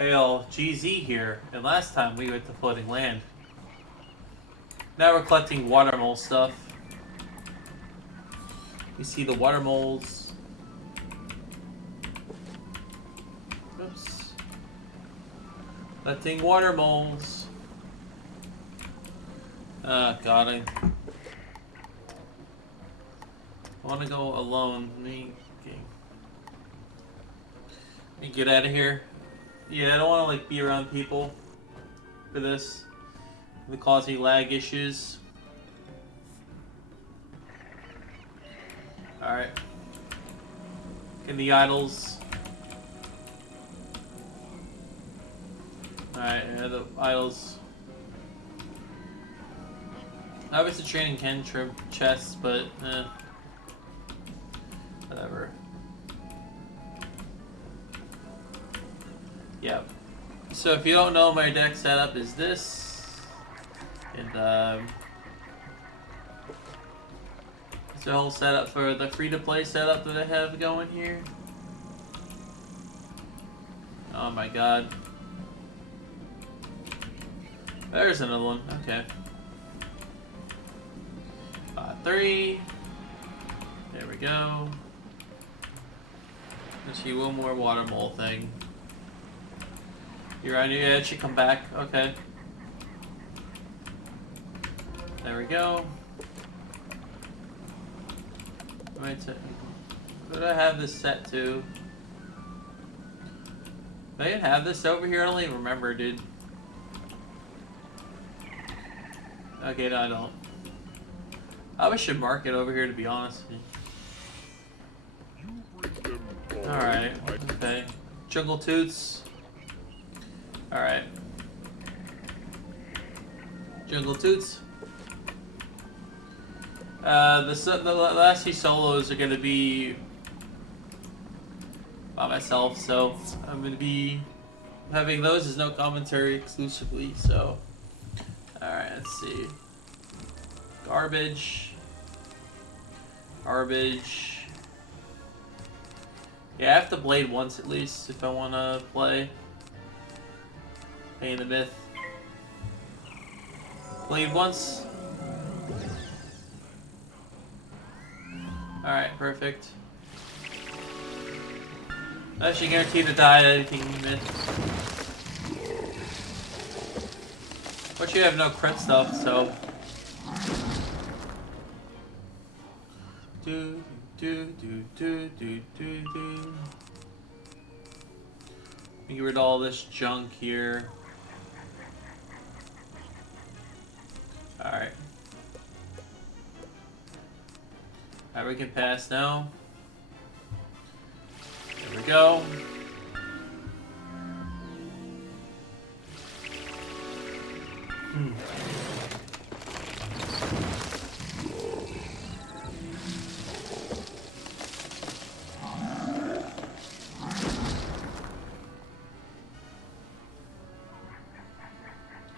Hey all, GZ here, and last time we went to floating land. Now we're collecting water mole stuff. You see the water moles. Oops. Collecting water moles. God, I want to go alone. Let me get out of here. Yeah, I don't want to like be around people for this. It cause me lag issues. Alright. Get the idols. Alright, yeah, the idols. Obviously training can trip chests, but whatever. Yeah. So if you don't know, my deck setup is this, and it's a whole setup for the free-to-play setup that I have going here. Oh my god. There's another one. Okay. 3. There we go. Let's see one more water mole thing. You're on your edge, you come back. Okay. There we go. Wait, could I have this set too? Do I have this over here? I don't even remember, dude. Okay, no, I don't. I should mark it over here, to be honest. Alright, okay. Jungle Toots. Alright. Jungle Toots. The last few solos are going to be by myself, so I'm going to be having those as no commentary exclusively, so. Alright, let's see. Garbage. Garbage. Yeah, I have to blade once at least if I want to play. Pain the Myth. Blade once. Alright, perfect. Actually guaranteed to die at anything Myth. But you have no crit stuff, so. Do do do do do do do. Get rid of all this junk here. Alright. Alright, we can pass now. There we go.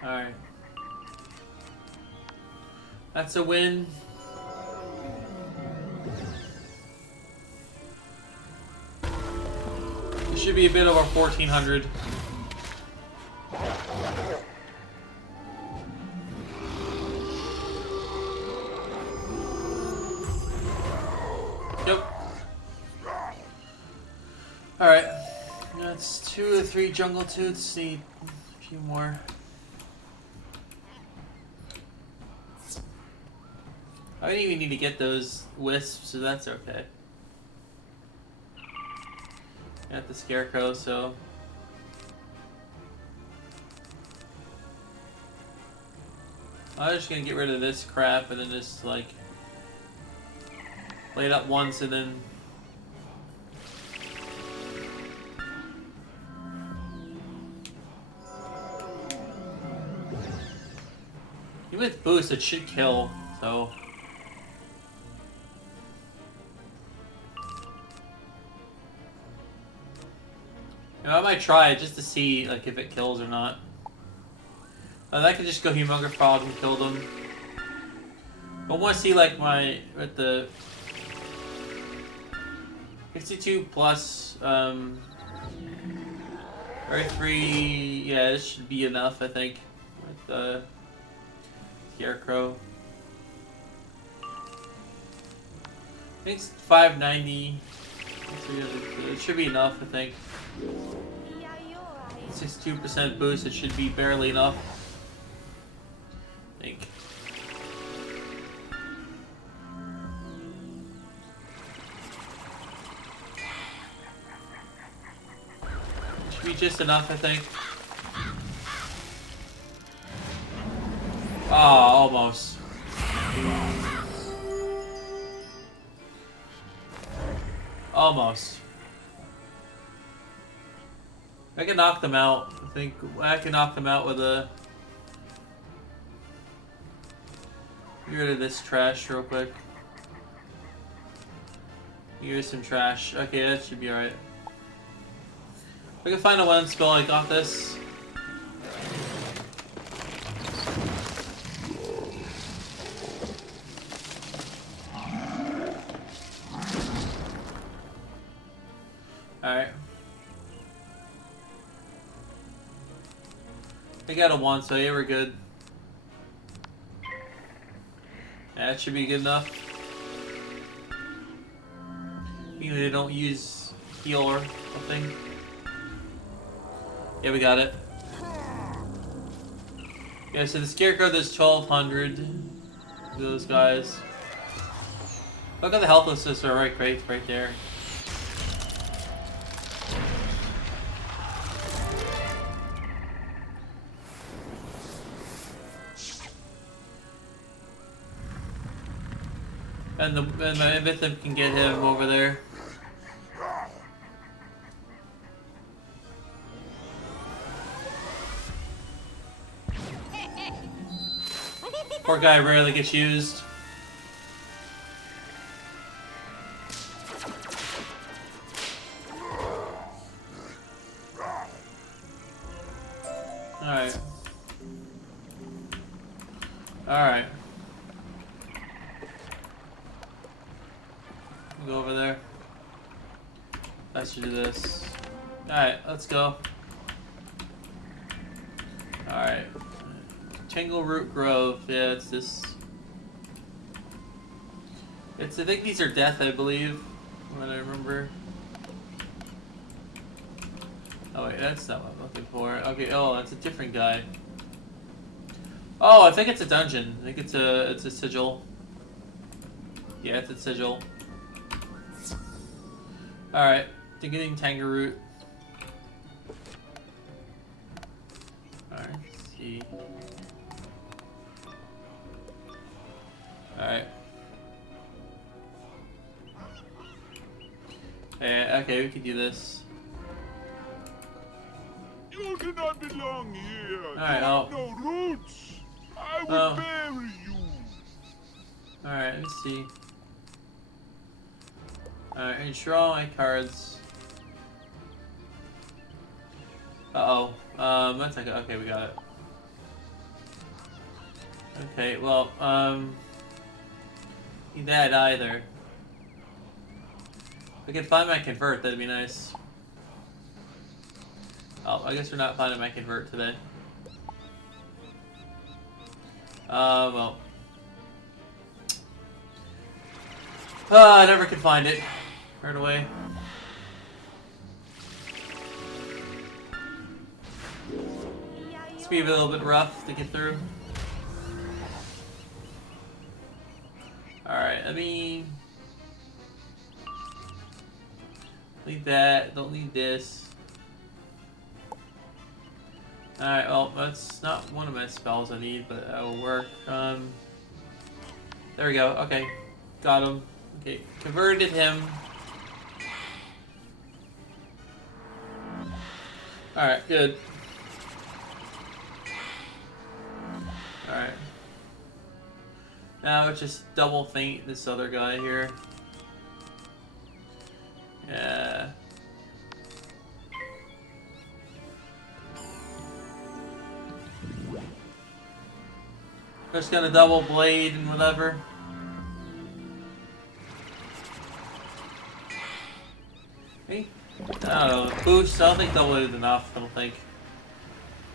Alright. That's a win. It should be a bit over 1400. Yep. Alright. That's 2 or 3 jungle toots. Need a few more. I didn't even need to get those wisps, so that's okay. Got the scarecrow, so. I'm just gonna get rid of this crap and then just like lay it up once and then. Even with boost, it should kill, so. You know, I might try it just to see like if it kills or not. I could just go Humongous Frog and kill them. I want to see like my with the 52 plus or Earth 3, yeah, this should be enough, I think, with the Scarecrow. I think it's 590. It should be enough, I think. 62% boost, it should be barely enough. I think. Should be just enough, I think. Ah, almost. Almost. I can knock them out. I think I can knock them out with a... Get rid of this trash real quick. Here's some trash. Okay, that should be alright. If I can find a one spell, I got this. Alright. I got a 1, so yeah, we're good. Yeah, that should be good enough. Even they don't use heal or something. Yeah, we got it. Yeah, so the Scarecrow does 1200. Those guys. Look at the health assist are right there. And the Invictum can get him over there. Poor guy rarely gets used. Alright. Alright. Go over there. I should do this. Alright, let's go. Alright. Tangleroot Grove. Yeah, it's this. I think these are death, I believe. What I remember. Oh wait, that's not what I'm looking for. Okay, oh, that's a different guy. Oh, I think it's a dungeon. I think it's a sigil. Yeah, it's a sigil. Alright, getting Tangleroot. Alright, let's see. Alright. Yeah, okay, we can do this. You do not belong here. Alright, you have no roots. I will bury you. Alright, let me see. Alright, and draw all my cards. Uh-oh. That's like, okay, we got it. Okay, well, need that either. If I could find my convert, that'd be nice. Oh, I guess we're not finding my convert today. Well. I never could find it. Right away. It's be a little bit rough to get through. Alright, let me... Need that, don't need this. Alright, well, that's not one of my spells I need, but that will work. There we go, okay. Got him. Okay, converted him. Alright, good. Alright. Now it's just double feint this other guy here. Yeah. Just gonna double blade and whatever. Hey? Oh. boost. I don't think double is enough. I don't think.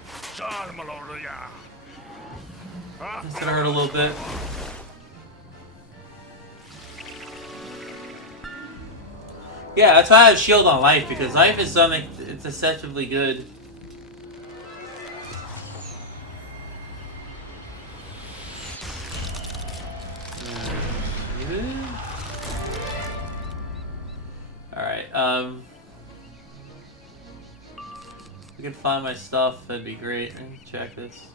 It's gonna hurt a little bit. Yeah, that's why I have shield on life, because life is something it's deceptively good. Alright, if we can find my stuff, that'd be great. Let me check this.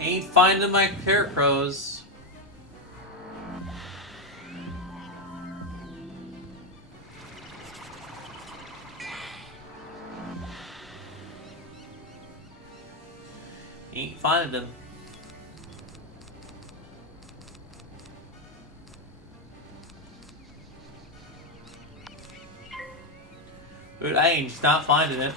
Ain't finding my scarecrows. Ain't finding them. Dude, I ain't just not finding it.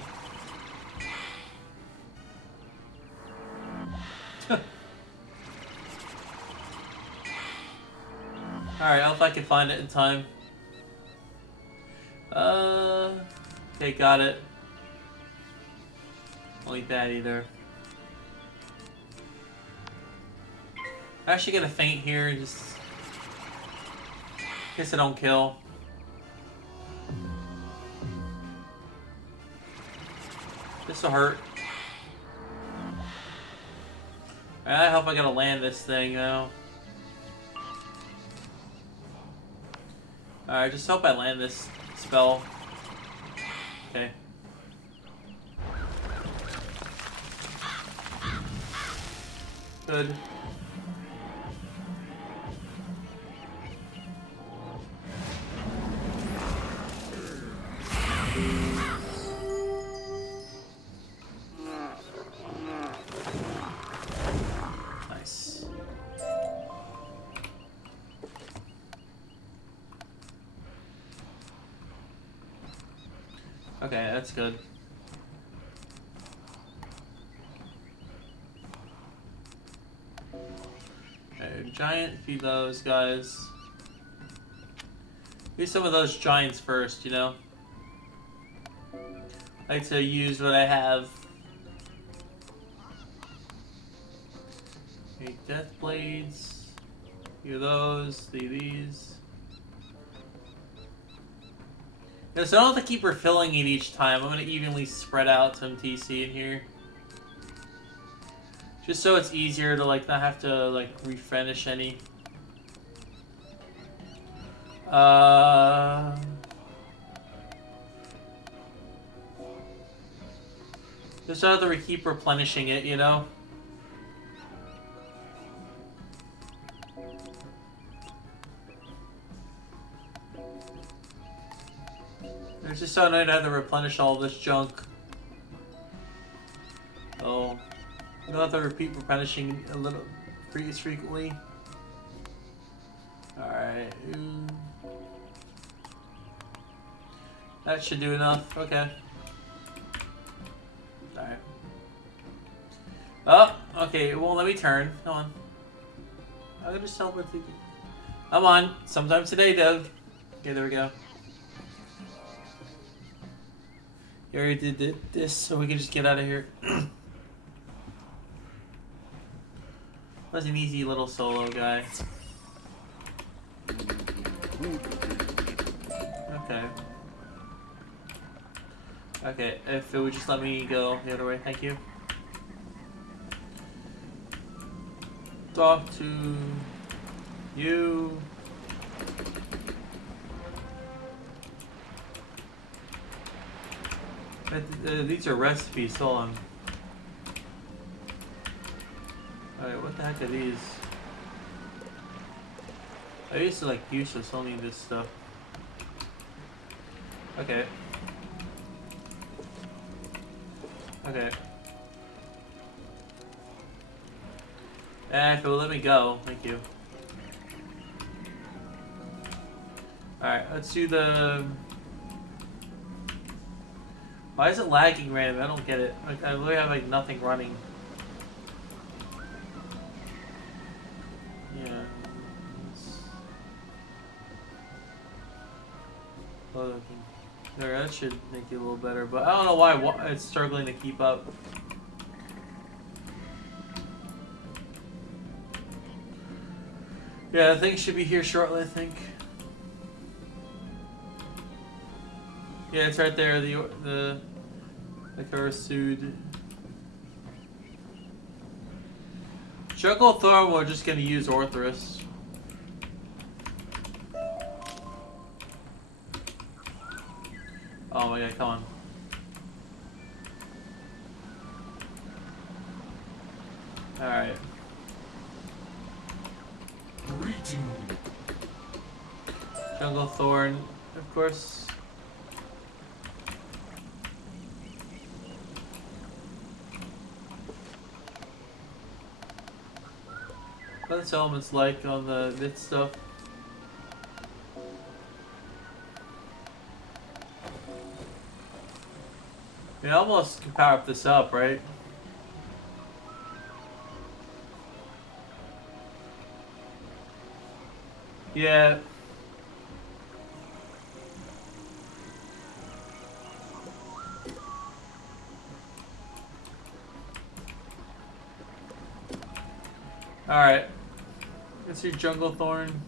Alright, I hope I can find it in time. Okay, got it. Won't eat that either. I'm actually gonna faint here and just in case I don't kill. This'll hurt. I hope I gotta land this thing now. Alright, just hope I land this spell. Okay. Good. Nice. Okay, that's good. Okay, giant, feed those guys. Use some of those giants first, you know? I like to use what I have. Okay, death blades. Few of those, these. Yeah, so I don't have to keep refilling it each time. I'm going to evenly spread out some TC in here. Just so it's easier to like not have to like refinish any. Just so that we keep replenishing it, you know? It's just so annoying to have to replenish all this junk. Oh, you don't have to repeat replenishing a little pretty frequently. Alright. That should do enough. Okay. Alright. Oh, okay. It won't let me turn. Come on. I can just help with the... Come on. Sometime today, Doug. Okay, there we go. You already did this, so we can just get out of here. That's an easy little solo guy. Okay. Okay, if it would just let me go the other way, thank you. Talk to you. These are recipes, hold on. Alright, what the heck are these? I used to like useless, I don't need this stuff. Okay. Okay. If it will let me go, thank you. Alright, let's do the... Why is it lagging random? I don't get it. Like, I literally have like nothing running. Yeah. Oh, there, that should make it a little better, but I don't know why it's struggling to keep up. Yeah, the thing should be here shortly, I think. Yeah, it's right there. The Karasude. Jungle Thorn, we're just gonna use Orthrus. Oh my god, come on. Alright. Jungle Thorn, of course. What its elements like on the myth stuff? We almost can power up this up, right? Yeah. Alright. Let's do Jungle Thorn.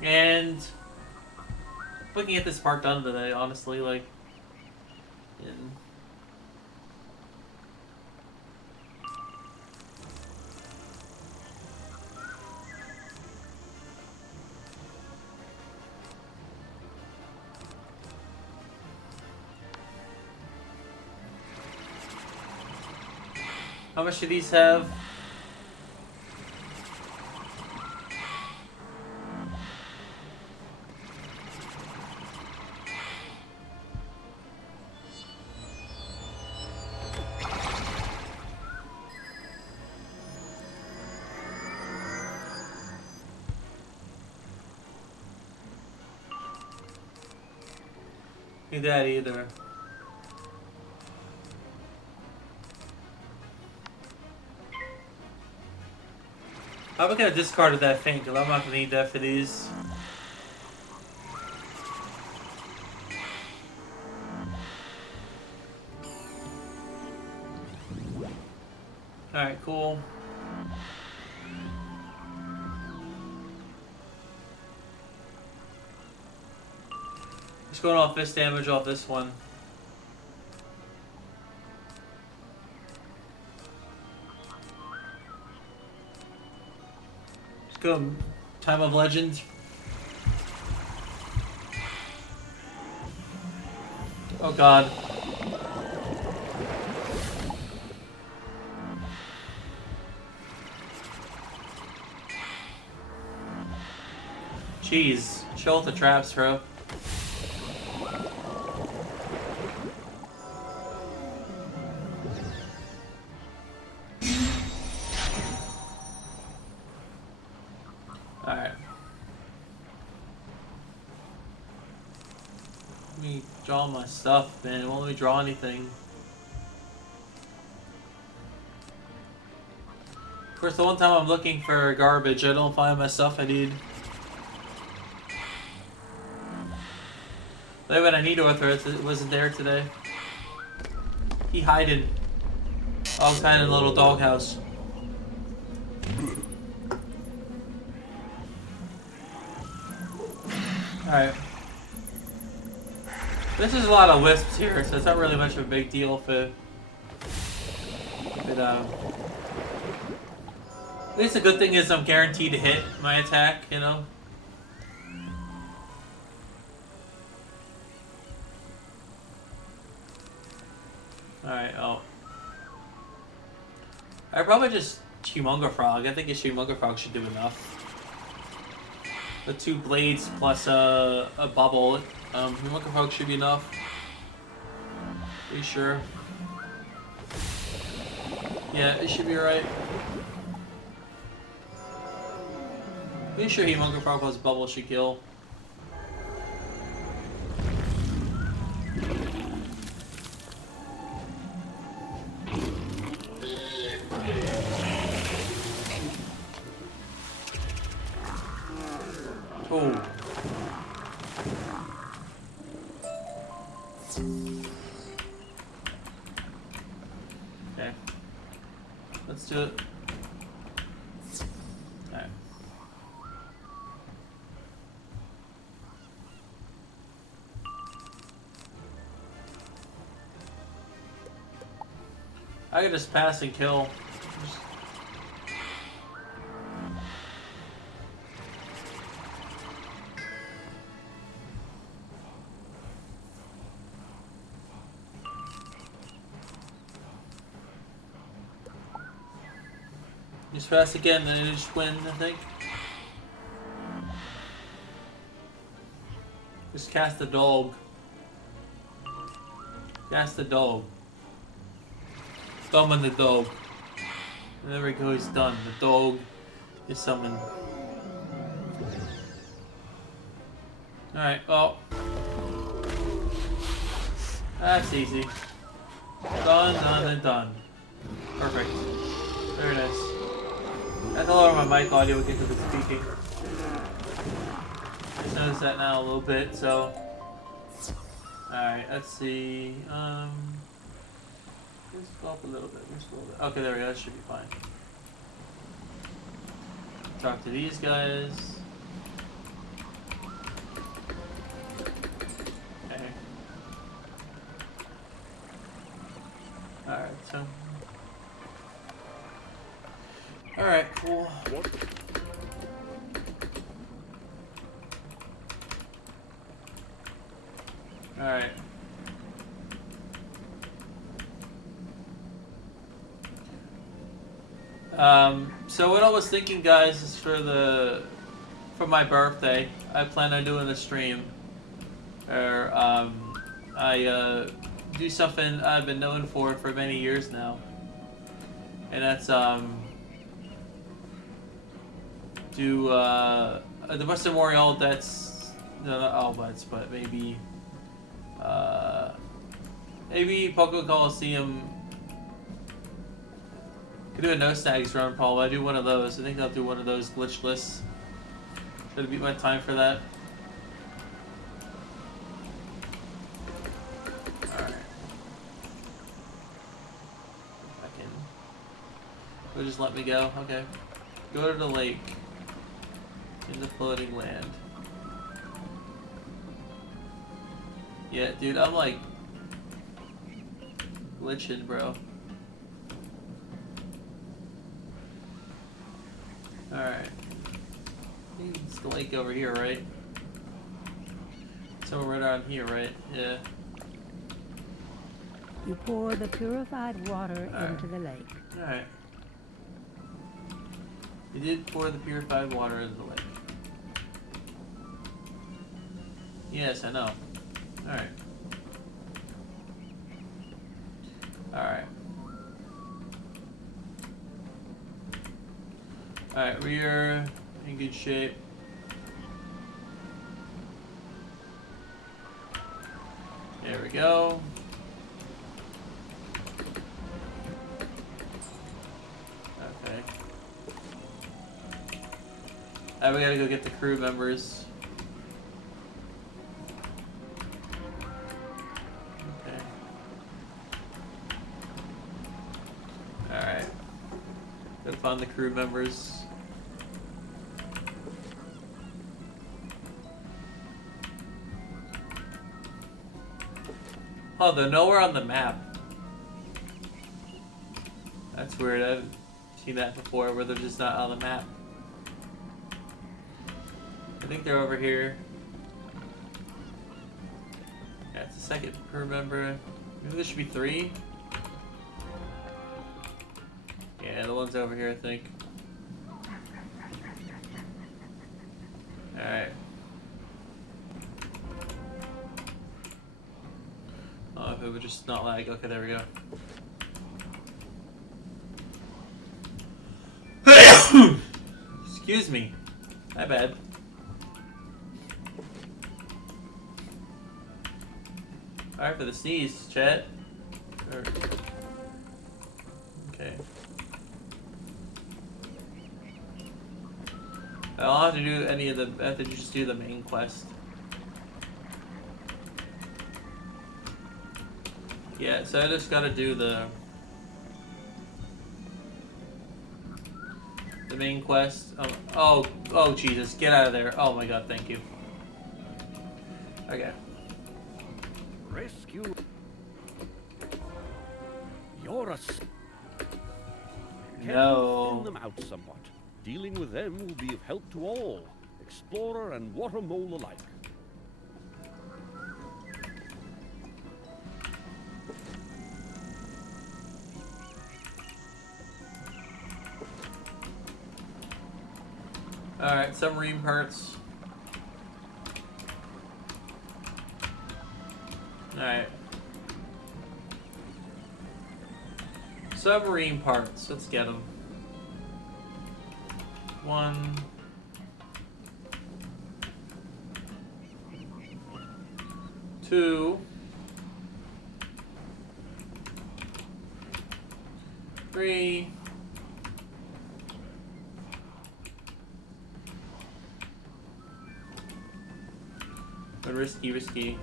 And looking at this part done today, honestly, like how much do these have? Need that either. I'm gonna discard that thing because I'm not gonna need that for these. Alright, cool. Just going off this damage off this one. Just go Time of Legend. Oh god. Jeez, chill with the traps, bro. Alright. Let me draw my stuff, man. It won't let me draw anything. Of course, the one time I'm looking for garbage, I don't find my stuff I need. When I need Orthrus, it wasn't there today. He hiding. I was hiding in a little doghouse. Alright. This is a lot of wisps here, so it's not really much of a big deal if it at least the good thing is I'm guaranteed to hit my attack, you know? Alright, oh. I probably just Humongo Frog. I think a Humongo Frog should do enough. The 2 blades plus a bubble. Humongo Frog should be enough. Pretty sure. Yeah, it should be alright. Pretty sure Humongo Frog plus bubble should kill. Oh. Okay. Let's do it. Alright. I can just pass and kill. Just pass again, then you just win, I think. Just cast the dog. Cast the dog. Summon the dog. And there we go, he's done. The dog is summoned. Alright, well. That's easy. Done, done, and done. Perfect. Very nice. I have to lower my mic audio again because it's speaking. I just noticed that now a little bit, so. Alright, let's see. Let's go up a little bit. Okay, there we go. That should be fine. Talk to these guys. Okay. Alright, so. Alright, cool. Alright. So what I was thinking, guys, is for my birthday, I plan on doing a stream, or I do something I've been known for many years now, and that's do the Western Memorial. That's no, not all butts, but maybe Poco Coliseum. Could do a no snags run, Paul. I do one of those. I think I'll do one of those glitch lists. Gotta beat my time for that. Alright. It'll just let me go. Okay. Go to the lake. In the floating land. Yeah, dude, I'm like glitching, bro. Alright. It's the lake over here, right? Somewhere right around here, right? Yeah. You pour the purified water into the lake. Alright. You did pour the purified water into the lake. Yes, I know. Alright. Alright. Alright, we are in good shape. There we go. Okay. Alright, we gotta go get the crew members. Okay. Alright. Gotta find the crew members. Oh, they're nowhere on the map. That's weird. I've seen that before where they're just not on the map. I think they're over here. Yeah, it's the second crew member. Maybe there should be 3. Yeah, the one's over here, I think. Alright. Oh, if it would just not lag. Okay, there we go. Excuse me. My bad. Alright, for the sneeze, chat. Okay. I don't have to do any of the. I have to just do the main quest. Yeah, so I just gotta do the main quest. Oh, Jesus, get out of there! Oh my God, thank you. Okay. Rescue. You're a. Can No. you thin them out somewhat? Dealing with them will be of help to all, explorer and water mole alike. Alright, submarine parts. Alright. Submarine parts. Let's get them. 1. 2. 3. 'But risky.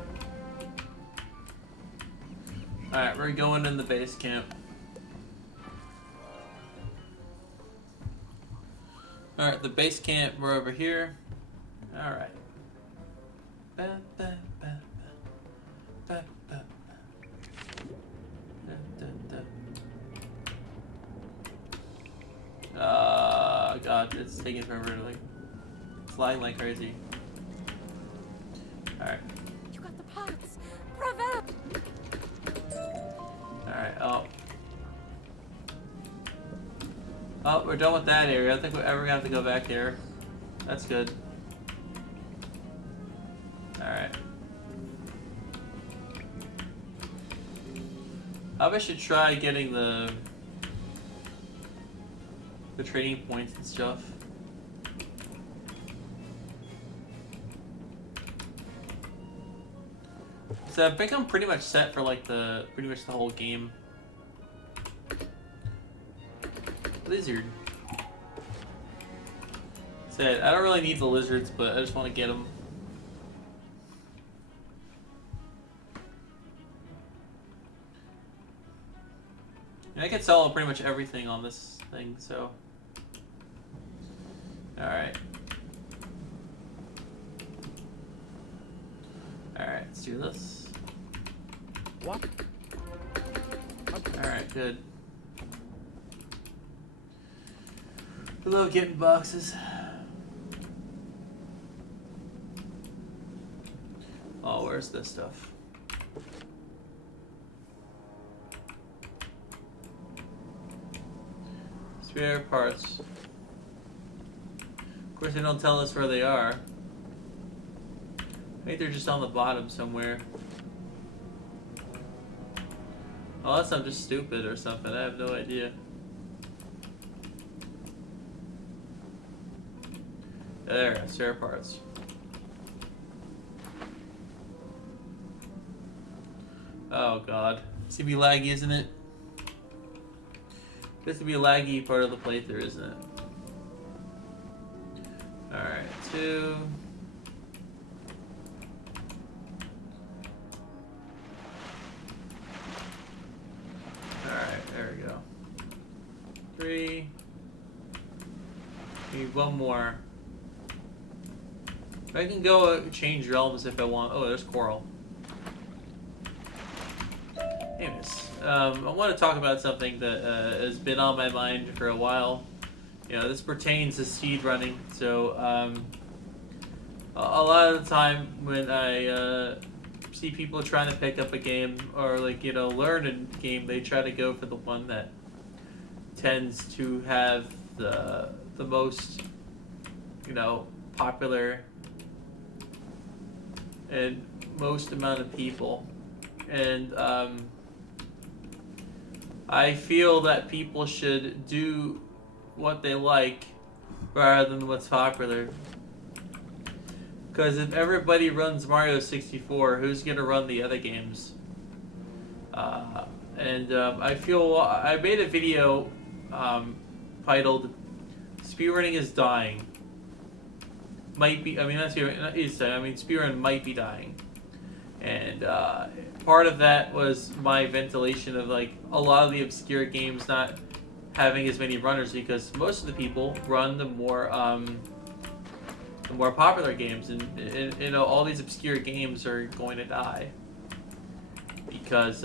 Alright, we're going in the base camp. Alright, the base camp, we're over here. Alright. God, it's taking forever to like flying like crazy. Alright. You got the parts. Bravo! Alright, oh, we're done with that area. I don't think we're ever gonna have to go back there. That's good. Alright. I should try getting the trading points and stuff. So I think I'm pretty much set for like pretty much the whole game. Lizard. Said I don't really need the lizards, but I just want to get them. And I can sell pretty much everything on this thing, so. Alright. Alright, let's do this. What? Alright, good. Hello, getting boxes. Oh, where's this stuff? Spare parts. Of course, they don't tell us where they are. I think they're just on the bottom somewhere. Unless I'm just stupid or something. I have no idea. There, spare parts. Oh God. It's gonna be laggy, isn't it? This would be a laggy part of the playthrough, isn't it? Alright, 2. Alright, there we go. 3. Need one more. I can go change realms if I want. Oh, there's coral. Anyways, I want to talk about something that has been on my mind for a while. You know, this pertains to speed running. So, a lot of the time when I see people trying to pick up a game or like, you know, learn a game, they try to go for the one that tends to have the most, you know, popular and most amount of people. And I feel that people should do what they like rather than what's popular. Because if everybody runs Mario 64, who's gonna run the other games? I feel I made a video titled "Speedrunning is Dying," might be. I mean, that's your. I mean, speedrun might be dying, and part of that was my ventilation of like a lot of the obscure games not having as many runners because most of the people run the more popular games, and you know all these obscure games are going to die because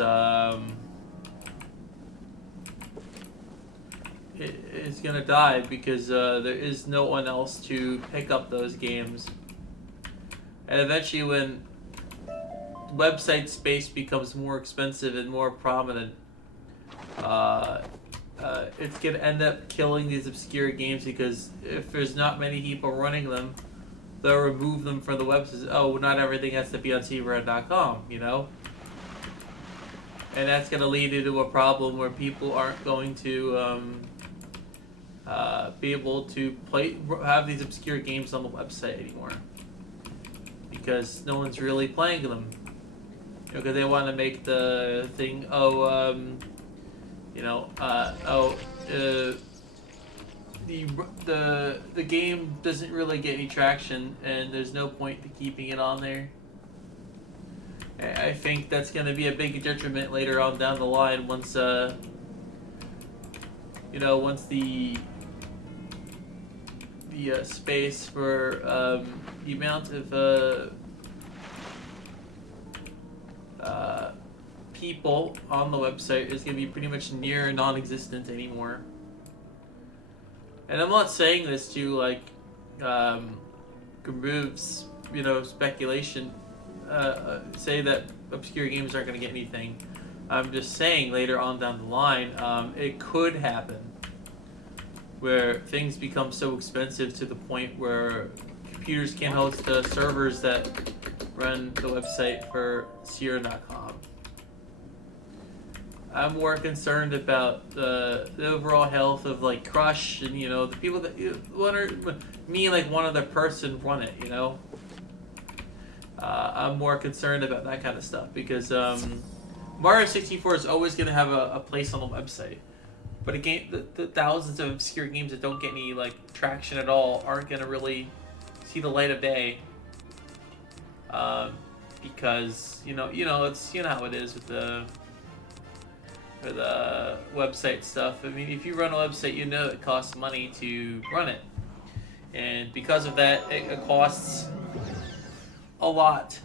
it's going to die because there is no one else to pick up those games, and eventually when website space becomes more expensive and more prominent, it's going to end up killing these obscure games because if there's not many people running them, they'll remove them from the website. Oh, not everything has to be on Seabrand.com, you know? And that's going to lead into a problem where people aren't going to be able to have these obscure games on the website anymore because no one's really playing them. You know, because they want to make the thing, the game doesn't really get any traction, and there's no point to keeping it on there. I think that's going to be a big detriment later on down the line once once the space for the amount of people on the website is going to be pretty much near non-existent anymore. And I'm not saying this to like remove speculation, say that obscure games aren't going to get anything. I'm just saying later on down the line, it could happen where things become so expensive to the point where computers can't host the servers that run the website for Sierra.com. I'm more concerned about the overall health of like Crush and the people that me like one other person run it. I'm more concerned about that kind of stuff because Mario 64 is always going to have a place on the website, but the thousands of obscure games that don't get any like traction at all aren't going to really see the light of day. Because it's how it is with the website stuff. I mean, if you run a website, it costs money to run it, and because of that, it costs a lot.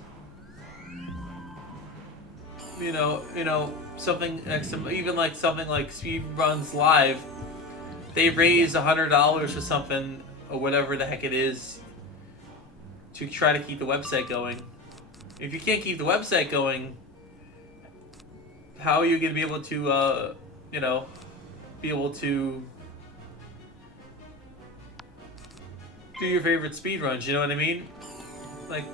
Something like something like Speedruns Live, they raise $100 or something or whatever the heck it is to try to keep the website going. If you can't keep the website going, how are you going to be able to, do your favorite speedruns? You know what I mean? Like,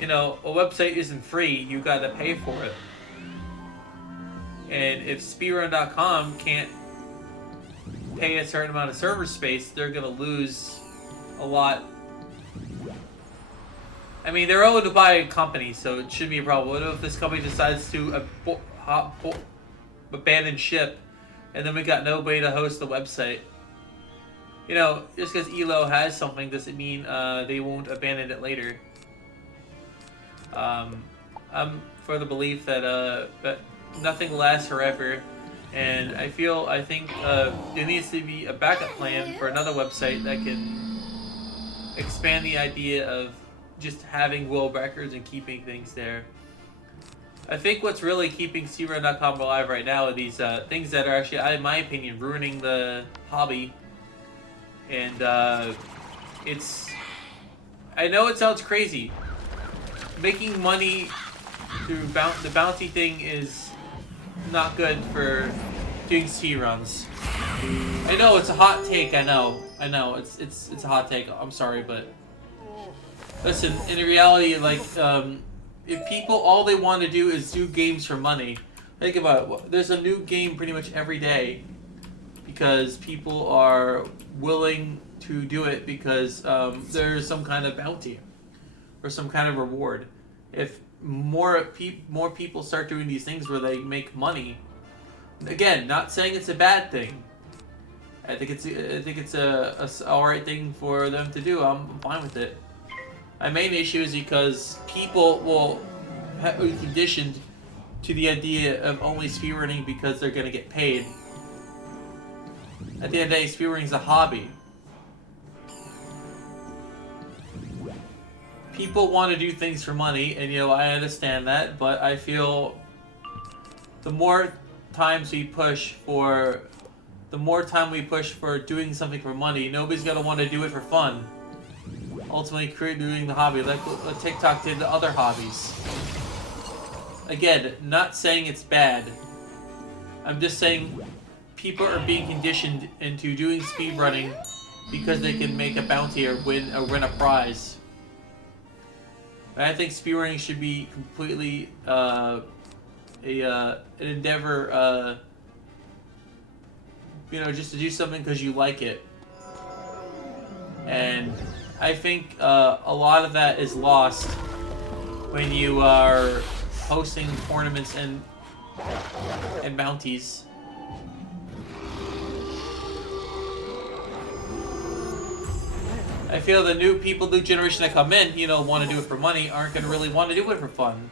a website isn't free. You got to pay for it. And if speedrun.com can't pay a certain amount of server space, they're going to lose a lot. I mean, they're owned by a company, so it shouldn't be a problem. What if this company decides to abandon ship, and then we got nobody to host the website? Just because ELO has something doesn't mean they won't abandon it later. I'm for the belief that nothing lasts forever, and I think there needs to be a backup plan for another website that can expand the idea of just having world records and keeping things there. I think what's really keeping Seabrand.com alive right now are these things that are actually, in my opinion, ruining the hobby. And I know it sounds crazy. Making money through the bounty thing is not good for doing speedruns. I know it's a hot take. I know it's a hot take. I'm sorry, but listen. In reality, like if people all they want to do is do games for money, think about it. There's a new game pretty much every day because people are willing to do it because there's some kind of bounty or some kind of reward. If more people start doing these things where they make money, again, not saying it's a bad thing, I think it's a alright thing for them to do. I'm fine with it. My main issue is because people will be conditioned to the idea of only speedrunning because they're gonna get paid. At the end of the day, speedrunning is a hobby. People want to do things for money, and I understand that, but I feel the more time we push for doing something for money, nobody's gonna want to do it for fun. Ultimately, doing the hobby like what TikTok did to other hobbies. Again, not saying it's bad. I'm just saying people are being conditioned into doing speedrunning because they can make a bounty or win a prize. And I think speedrunning should be completely an endeavor, just to do something because you like it. And I think a lot of that is lost when you are hosting tournaments and bounties. I feel the new generation that come in, want to do it for money, aren't going to really want to do it for fun.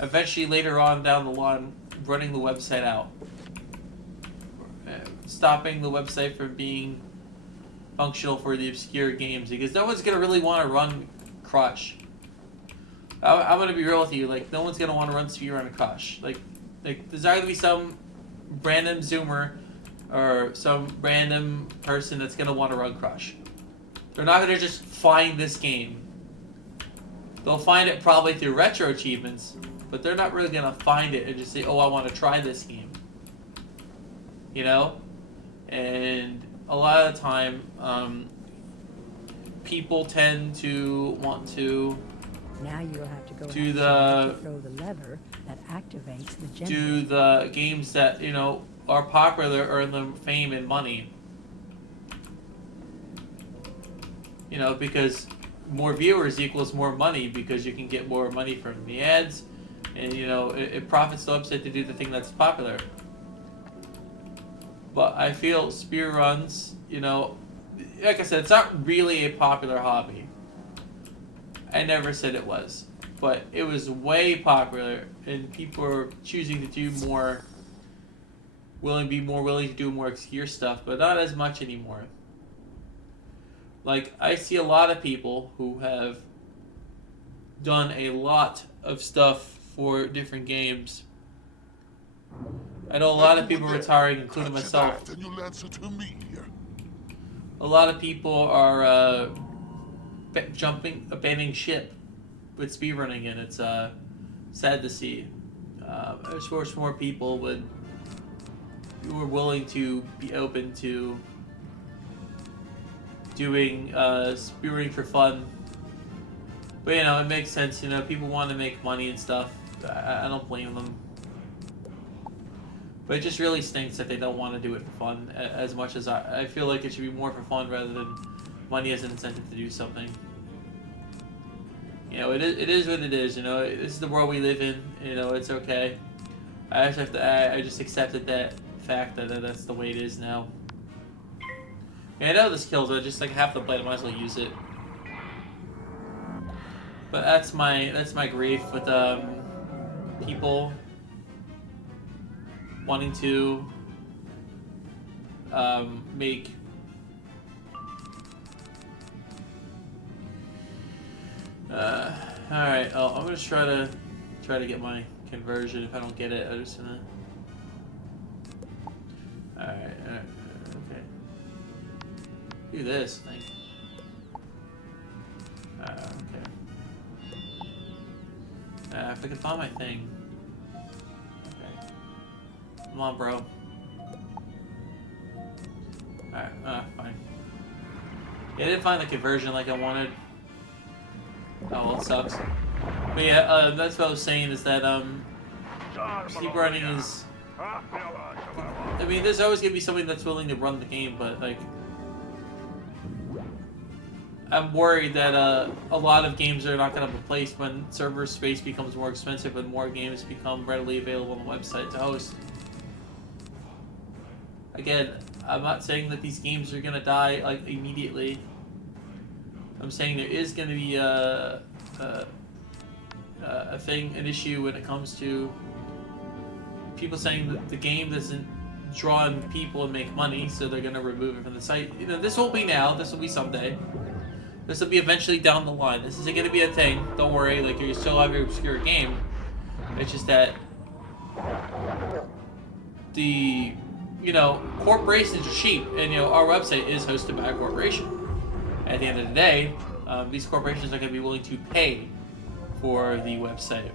Eventually, later on down the line, running the website out. Stopping the website from being functional for the obscure games, because no one's going to really want to run Crush. I'm going to be real with you, no one's going to want to run speedrun Crush. There's either be some random Zoomer or some random person that's going to want to run Crush. They're not going to just find this game. They'll find it probably through retro achievements, but they're not really going to find it and just say, oh, I want to try this game. And a lot of the time, people tend to want to Now you'll have to go do throw the lever that activates the generator. do the games that, are popular, earn them fame and money. Because more viewers equals more money, because you can get more money from the ads, and it profits the website to do the thing that's popular. But I feel speedruns, like I said, it's not really a popular hobby. I never said it was, but it was way popular, and people are choosing to do more, willing to do more obscure stuff, but not as much anymore. I see a lot of people who have done a lot of stuff for different games. I know a lot of people retiring, including myself. And you'll answer to me. A lot of people are abandoning ship with speedrunning, and it's sad to see. I wish more people who were willing to be open to doing speedrunning for fun. But it makes sense. People want to make money and stuff. I don't blame them. But it just really stinks that they don't want to do it for fun as much as I feel like it should be more for fun rather than money as an incentive to do something. It is what it is. This is the world we live in. It's okay. I just accepted that fact that that's the way it is now. I know this kills it. Just half the blade, I might as well use it. But that's my grief with people wanting to make alright, I'm gonna try to get my conversion. If I don't get it, I'm just gonna alright, okay. Do this thing. Okay. If I can find my thing. Okay. Come on, bro. Alright, fine. Yeah, I didn't find the conversion like I wanted. Oh, well, it sucks. But yeah, that's what I was saying, is that, speedrunning is... I mean, there's always gonna be somebody that's willing to run the game, but, I'm worried that a lot of games are not going to have a place when server space becomes more expensive and more games become readily available on the website to host. Again, I'm not saying that these games are gonna die like immediately. I'm saying there is gonna be an issue when it comes to people saying that the game doesn't draw in people and make money, so they're gonna remove it from the site. You know, this won't be now. This will be someday. This will be eventually down the line. This isn't gonna be a thing. Don't worry. Like, you still have your obscure game. It's just that corporations are cheap, and our website is hosted by a corporation. At the end of the day, these corporations are going to be willing to pay for the website.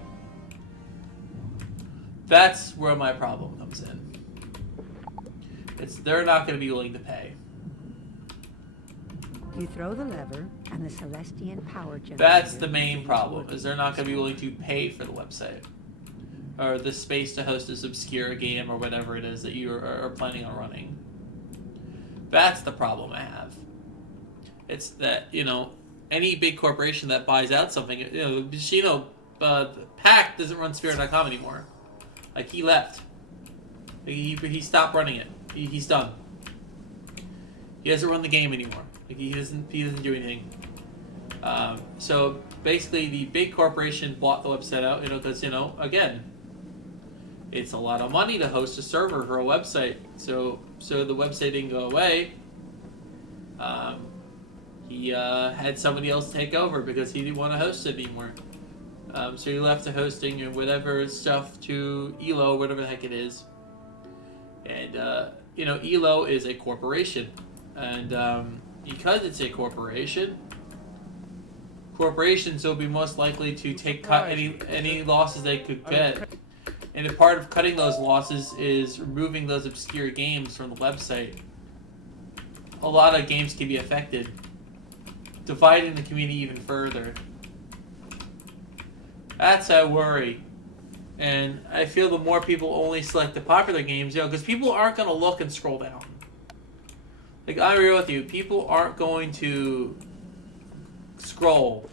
That's where my problem comes in. They're not going to be willing to pay. You throw the lever, and the Celestian power generator... That's the main problem, is they're not going to be willing to pay for the website. Or the space to host this obscure game or whatever it is that you are planning on running. That's the problem I have. It's that, any big corporation that buys out something, Pac doesn't run Spirit.com anymore. Like, he left. He stopped running it. He's done. He doesn't run the game anymore. Like, he doesn't do anything. So basically, the big corporation bought the website out, because again, it's a lot of money to host a server for a website. So the website didn't go away. He had somebody else take over because he didn't want to host it anymore. So he left the hosting and whatever stuff to ELO, whatever the heck it is. And ELO is a corporation, and because it's a corporation, corporations will be most likely to cut any losses they could get. And a part of cutting those losses is removing those obscure games from the website. A lot of games can be affected, dividing the community even further. That's a worry. And I feel the more people only select the popular games, because people aren't going to look and scroll down. Like, I'm real with you, people aren't going to scroll.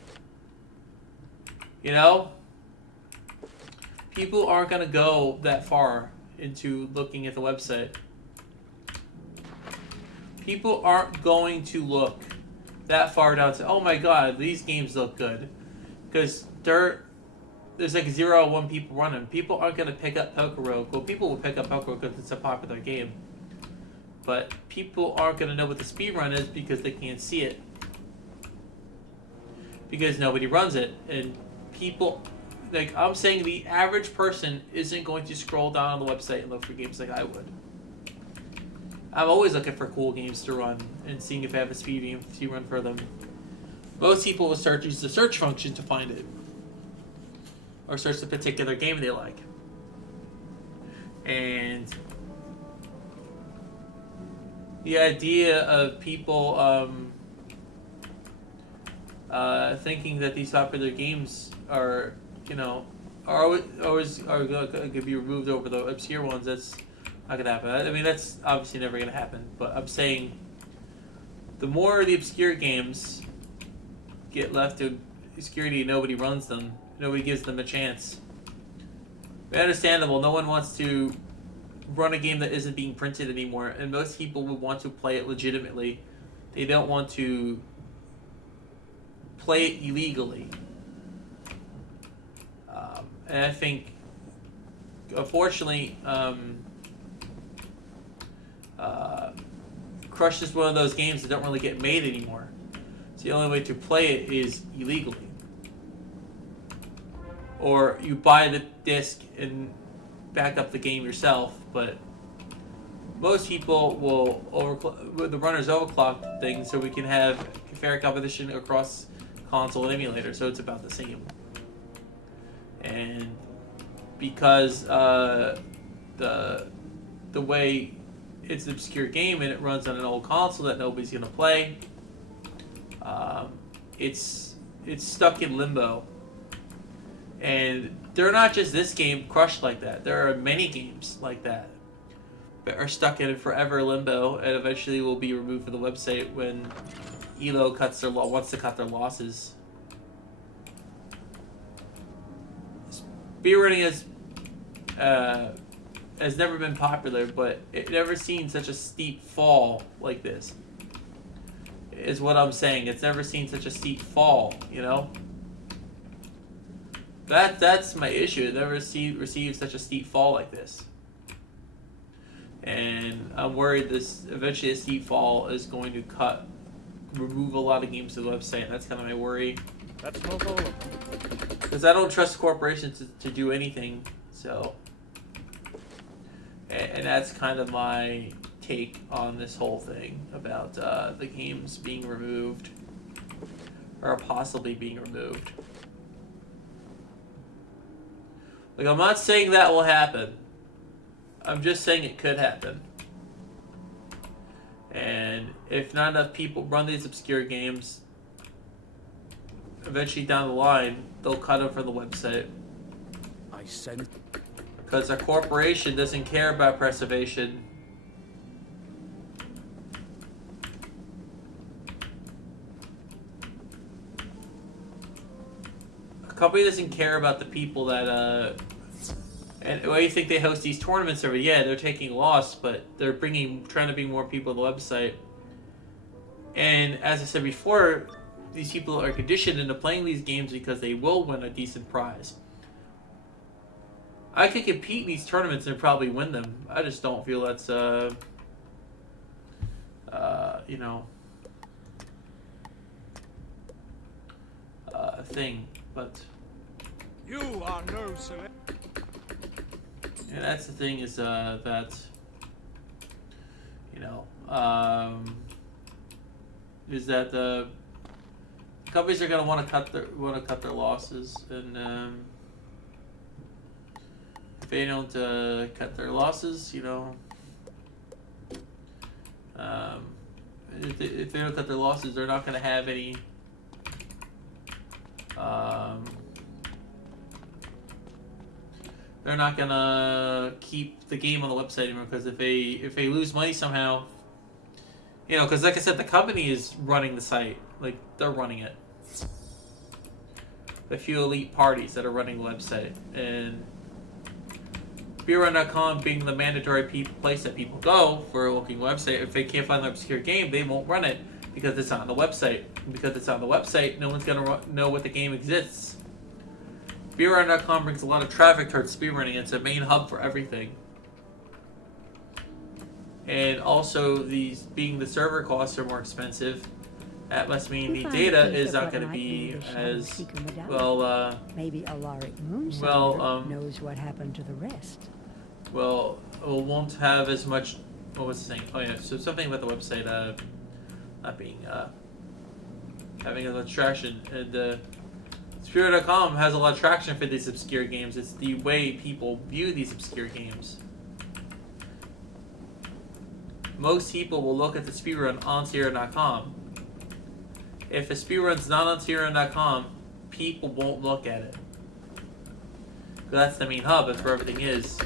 People aren't going to go that far into looking at the website. People aren't going to look that far down and say, oh my god, these games look good. Because there's like 0-1 people running. People aren't going to pick up Poker Rogue. Well, people will pick up Poker Rogue because it's a popular game. But people aren't going to know what the speedrun is because they can't see it. Because nobody runs it. And people... Like, I'm saying the average person isn't going to scroll down on the website and look for games like I would. I'm always looking for cool games to run and seeing if I have a speed run for them. Most people will use the search function to find it. Or search the particular game they like. And the idea of people thinking that these popular games are always going to be removed over the obscure ones, that's not going to happen. I mean, that's obviously never going to happen. But I'm saying the more the obscure games get left to obscurity, nobody runs them. Nobody gives them a chance. It's understandable. No one wants to run a game that isn't being printed anymore. And most people would want to play it legitimately. They don't want to play it illegally. And I think, unfortunately, Crush is one of those games that don't really get made anymore. So the only way to play it is illegally. Or you buy the disc and back up the game yourself, but most people will the runners overclock things so we can have fair competition across console and emulator, so it's about the same. And because the way it's an obscure game and it runs on an old console that nobody's gonna play, it's stuck in limbo. And they're not just this game crushed like that. There are many games like that are stuck in forever limbo and eventually will be removed from the website when ELO wants to cut their losses. Speedrunning is has never been popular, but it never seen such a steep fall like this. Is what I'm saying. It's never seen such a steep fall, you know? That's my issue. It never received such a steep fall like this. And I'm worried this eventually a steep fall is going to remove a lot of games to the website, and that's kind of my worry. That's not all of them. Because I don't trust corporations to do anything, so. And that's kind of my take on this whole thing about the games being removed, or possibly being removed. Like, I'm not saying that will happen. I'm just saying it could happen. And if not enough people run these obscure games, eventually down the line, they'll cut them from the website. I sent. Because a corporation doesn't care about preservation. A company doesn't care about the people that, and why do you think they host these tournaments every year? Yeah, they're taking loss, but they're trying to bring more people to the website. And as I said before, these people are conditioned into playing these games because they will win a decent prize. I could compete in these tournaments and probably win them. I just don't feel that's you know, a thing. But You are no celeb. and that's the thing is that you know is that the companies are gonna want to cut their losses, and if they don't cut their losses, you know, if they don't cut their losses, they're not gonna have any. They're not gonna keep the game on the website anymore, because if they lose money somehow, you know, because like I said, the company is running the site, like they're running it. The few elite parties that are running the website, and Wizard101.com being the mandatory place that people go for a looking website. If they can't find an obscure game, they won't run it because it's not on the website. Because it's on the website, no one's gonna know what the game exists. Wizard101.com brings a lot of traffic towards speedrunning. It's a main hub for everything. And also, being the server costs are more expensive, that must mean the data is not going to be as well. Maybe Alaric Moon knows what happened to the rest. Well, won't have as much. What was the saying? Oh yeah, so something about the website not being having a lot of traction, and Spirit.com has a lot of traction for these obscure games. It's the way people view these obscure games. Most people will look at the speedrun on Spirit.com. If a speedrun's not on Spirit.com, people won't look at it. That's the main hub. That's where everything is.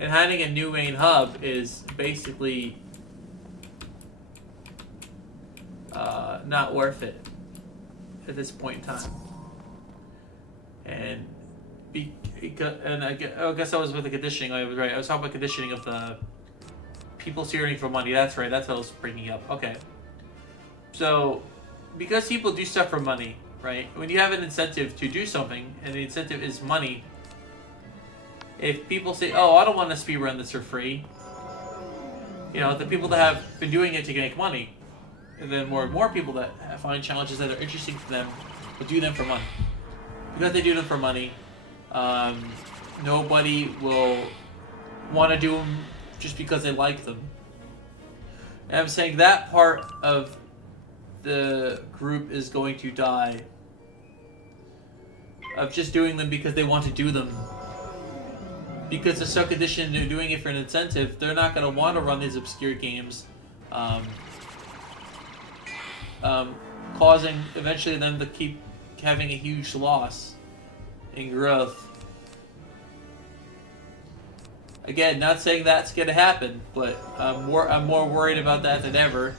And having a new main hub is basically not worth it at this point in time. And I guess I was with the conditioning. I was right. I was talking about conditioning of the people steering for money. That's right. That's what I was bringing up. Okay. So, because people do stuff for money, right? When you have an incentive to do something, and the incentive is money, if people say, "Oh, I don't want to speedrun this for free," you know, the people that have been doing it to make money, and then more and more people that find challenges that are interesting for them will do them for money. Because they do them for money, nobody will want to do them just because they like them. And I'm saying that part of the group is going to die, of just doing them because they want to do them. Because they're so conditioned to doing it for an incentive, they're not going to want to run these obscure games, causing eventually them to keep having a huge loss in growth. Again, not saying that's going to happen, but I'm more worried about that than ever,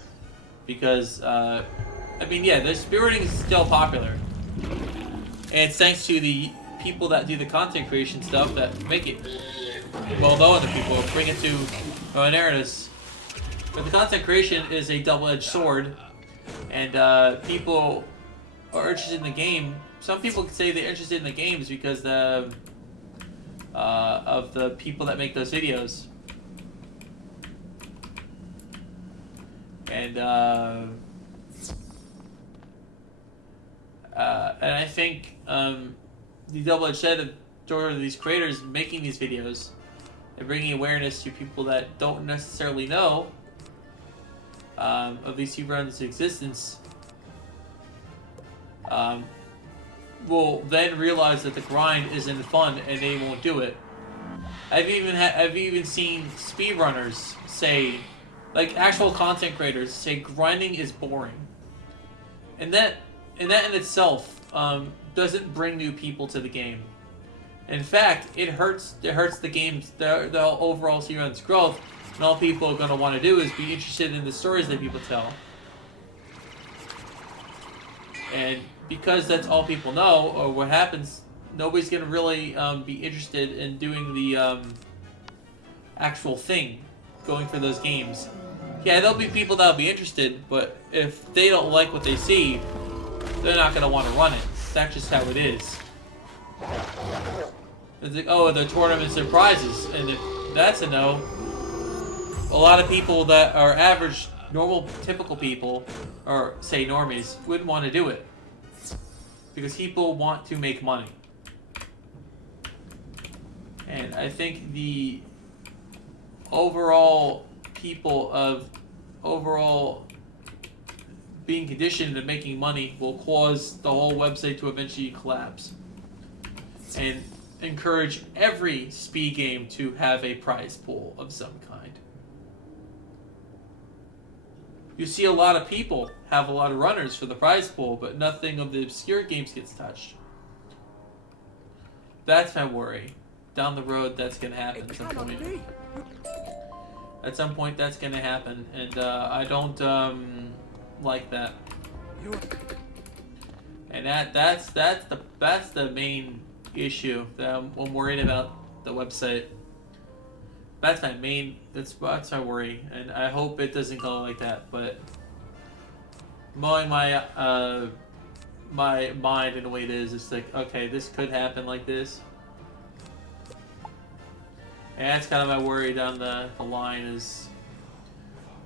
because I mean, yeah, the speedrunning is still popular, and it's thanks to the people that do the content creation stuff that make it well known to people, bring it to awareness. But the content creation is a double-edged sword, and people are interested in the game. Some people could say they're interested in the games because of the people that make those videos. And I think the double-edged sword of these creators making these videos and bringing awareness to people that don't necessarily know of these speedruns' existence will then realize that the grind isn't fun and they won't do it. I've even seen speedrunners say, like actual content creators say, grinding is boring, and that in itself doesn't bring new people to the game. In fact, it hurts the game's the overall speedrun's growth, and all people are going to want to do is be interested in the stories that people tell. And because that's all people know, or what happens, nobody's going to really be interested in doing the actual thing, going for those games. Yeah, there'll be people that'll be interested, but if they don't like what they see, they're not going to want to run it. That's just how it is. It's like, oh, the tournaments and prizes, and if that's a no, a lot of people that are average, normal, typical people, or say normies, wouldn't want to do it. Because people want to make money. And I think the overall people of overall being conditioned to making money will cause the whole website to eventually collapse. And encourage every speed game to have a prize pool of some kind. You see a lot of people have a lot of runners for the prize pool, but nothing of the obscure games gets touched. That's my worry. Down the road, that's going to happen at some point. At some point, that's going to happen, and I don't like that. And that's the main issue that I'm worried about the website. That's my main. That's my worry, and I hope it doesn't go like that. But mowing my my mind in the way it is, it's like, okay, this could happen like this, and that's kind of my worry down the line, is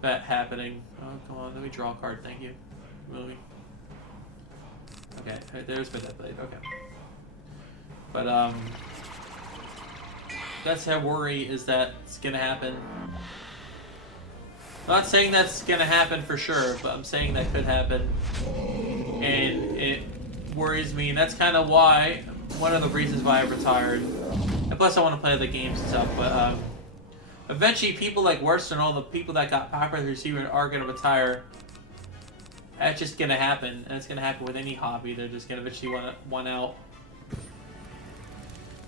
that happening. Oh, come on, let me draw a card. Thank you. Movie. Okay, there's my death blade. Okay. But that's my worry, is that it's gonna happen. I'm not saying that's gonna happen for sure, but I'm saying that could happen, and it worries me. And that's kind of why, one of the reasons why I retired. And plus, I want to play other games and stuff. But eventually, people like Worcester and all the people that got popular this year are gonna retire. That's just gonna happen, and it's gonna happen with any hobby. They're just gonna eventually want out.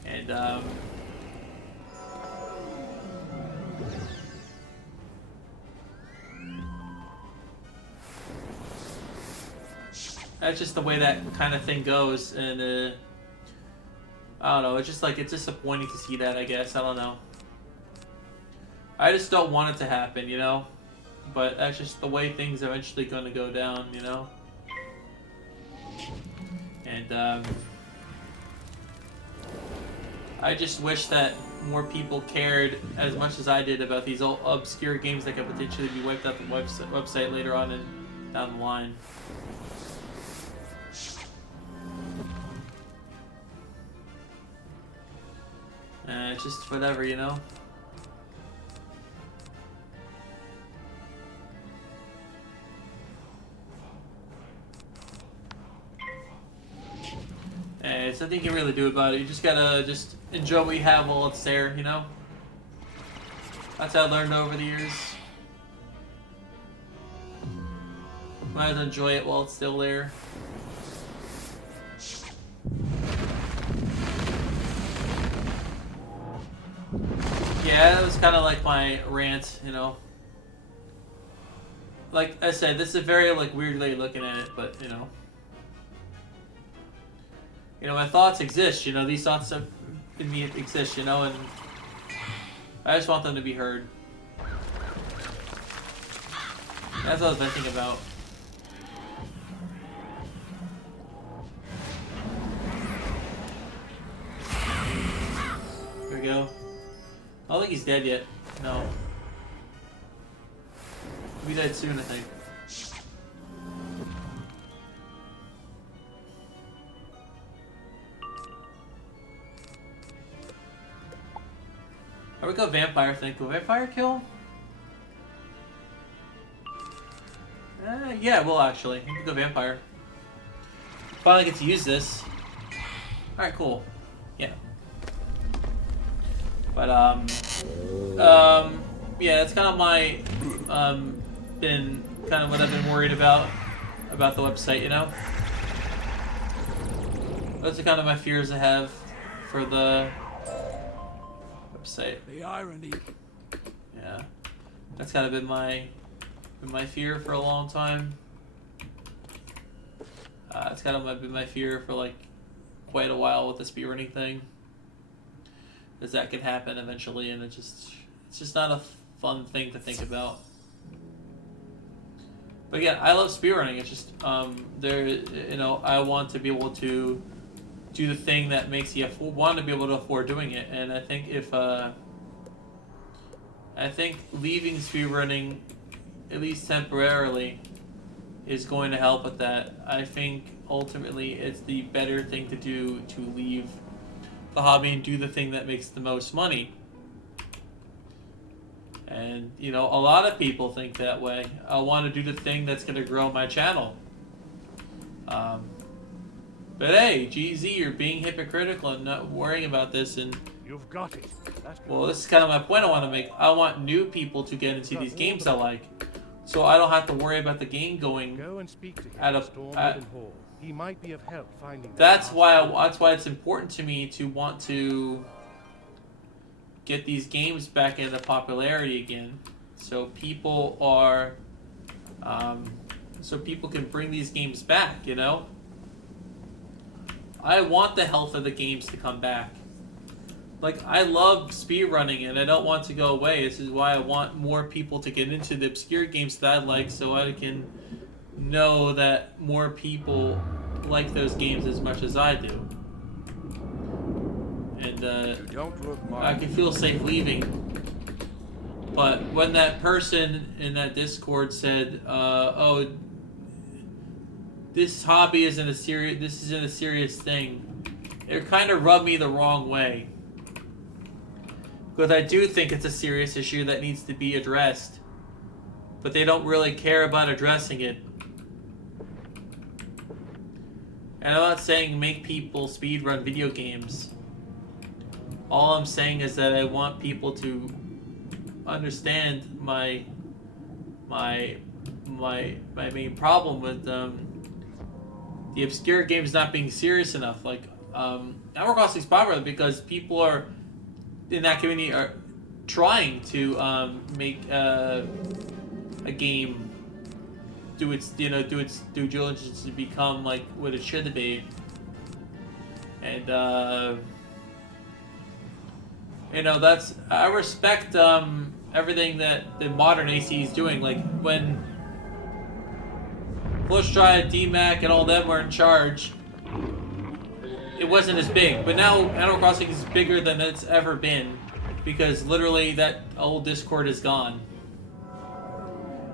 And that's just the way that kind of thing goes, and I don't know. It's just like, it's disappointing to see that, I guess. I don't know. I just don't want it to happen, you know. But that's just the way things are eventually going to go down, you know. And I just wish that more people cared as much as I did about these obscure games that could potentially be wiped out the website later on and down the line. It's just whatever, you know? It's nothing you can really do about it. You just gotta just enjoy what you have while it's there, you know? That's how I learned over the years. Might as well enjoy it while it's still there. Yeah, that was kind of like my rant, you know? Like I said, this is a very, like, weird way of looking at it, but, you know. You know, my thoughts exist, you know, these thoughts in me exist, you know, and I just want them to be heard. That's what I was venting about. There we go. I don't think he's dead yet. No. He'll be dead soon, I think. I would go vampire thing. Will vampire kill? Yeah, well actually. We can go vampire. Finally get to use this. Alright, cool. Yeah. But, yeah, that's kind of my, been kind of what I've been worried about the website, you know? Those are kind of my fears I have for the website. The irony. Yeah. That's kind of been my fear for a long time. It's kind of been my fear for like quite a while with the speedrunning thing. Because that could happen eventually, and it's just not a fun thing to think about. But again, I love speedrunning. It's just I want to be able to do the thing that makes you want to be able to afford doing it. And I think if leaving speedrunning, at least temporarily, is going to help with that. I think ultimately it's the better thing to do to leave the hobby and do the thing that makes the most money. And, you know, a lot of people think that way. I want to do the thing that's going to grow my channel. But hey, GZ, you're being hypocritical and not worrying about this. And You've got it. That's good. well, this is kind of my point I want to make. I want new people to get into these games I like, so I don't have to worry about the game going Go and speak to him at at Stormwood Hall. He might be of help finding. That's why it's important to me to want to get these games back into popularity again, so people are, so people can bring these games back. You know, I want the health of the games to come back. Like, I love speedrunning and I don't want to go away. This is why I want more people to get into the obscure games that I like, so I can know that more people like those games as much as I do. And Don't look I can feel safe leaving. But when that person in that Discord said, "Oh, this hobby isn't a serious thing," it kind of rubbed me the wrong way. Because I do think it's a serious issue that needs to be addressed, but they don't really care about addressing it. And I'm not saying make people speedrun video games. All I'm saying is that I want people to understand my main problem with the obscure games not being serious enough. Like, Animal Crossing is popular because people are in that community are trying to make a game do its due diligence to become like what it should be. And that's, I respect everything that the modern AC is doing. Like when Flushstride, DMAC, and all them were in charge, it wasn't as big. But now Animal Crossing is bigger than it's ever been, because literally that old Discord is gone.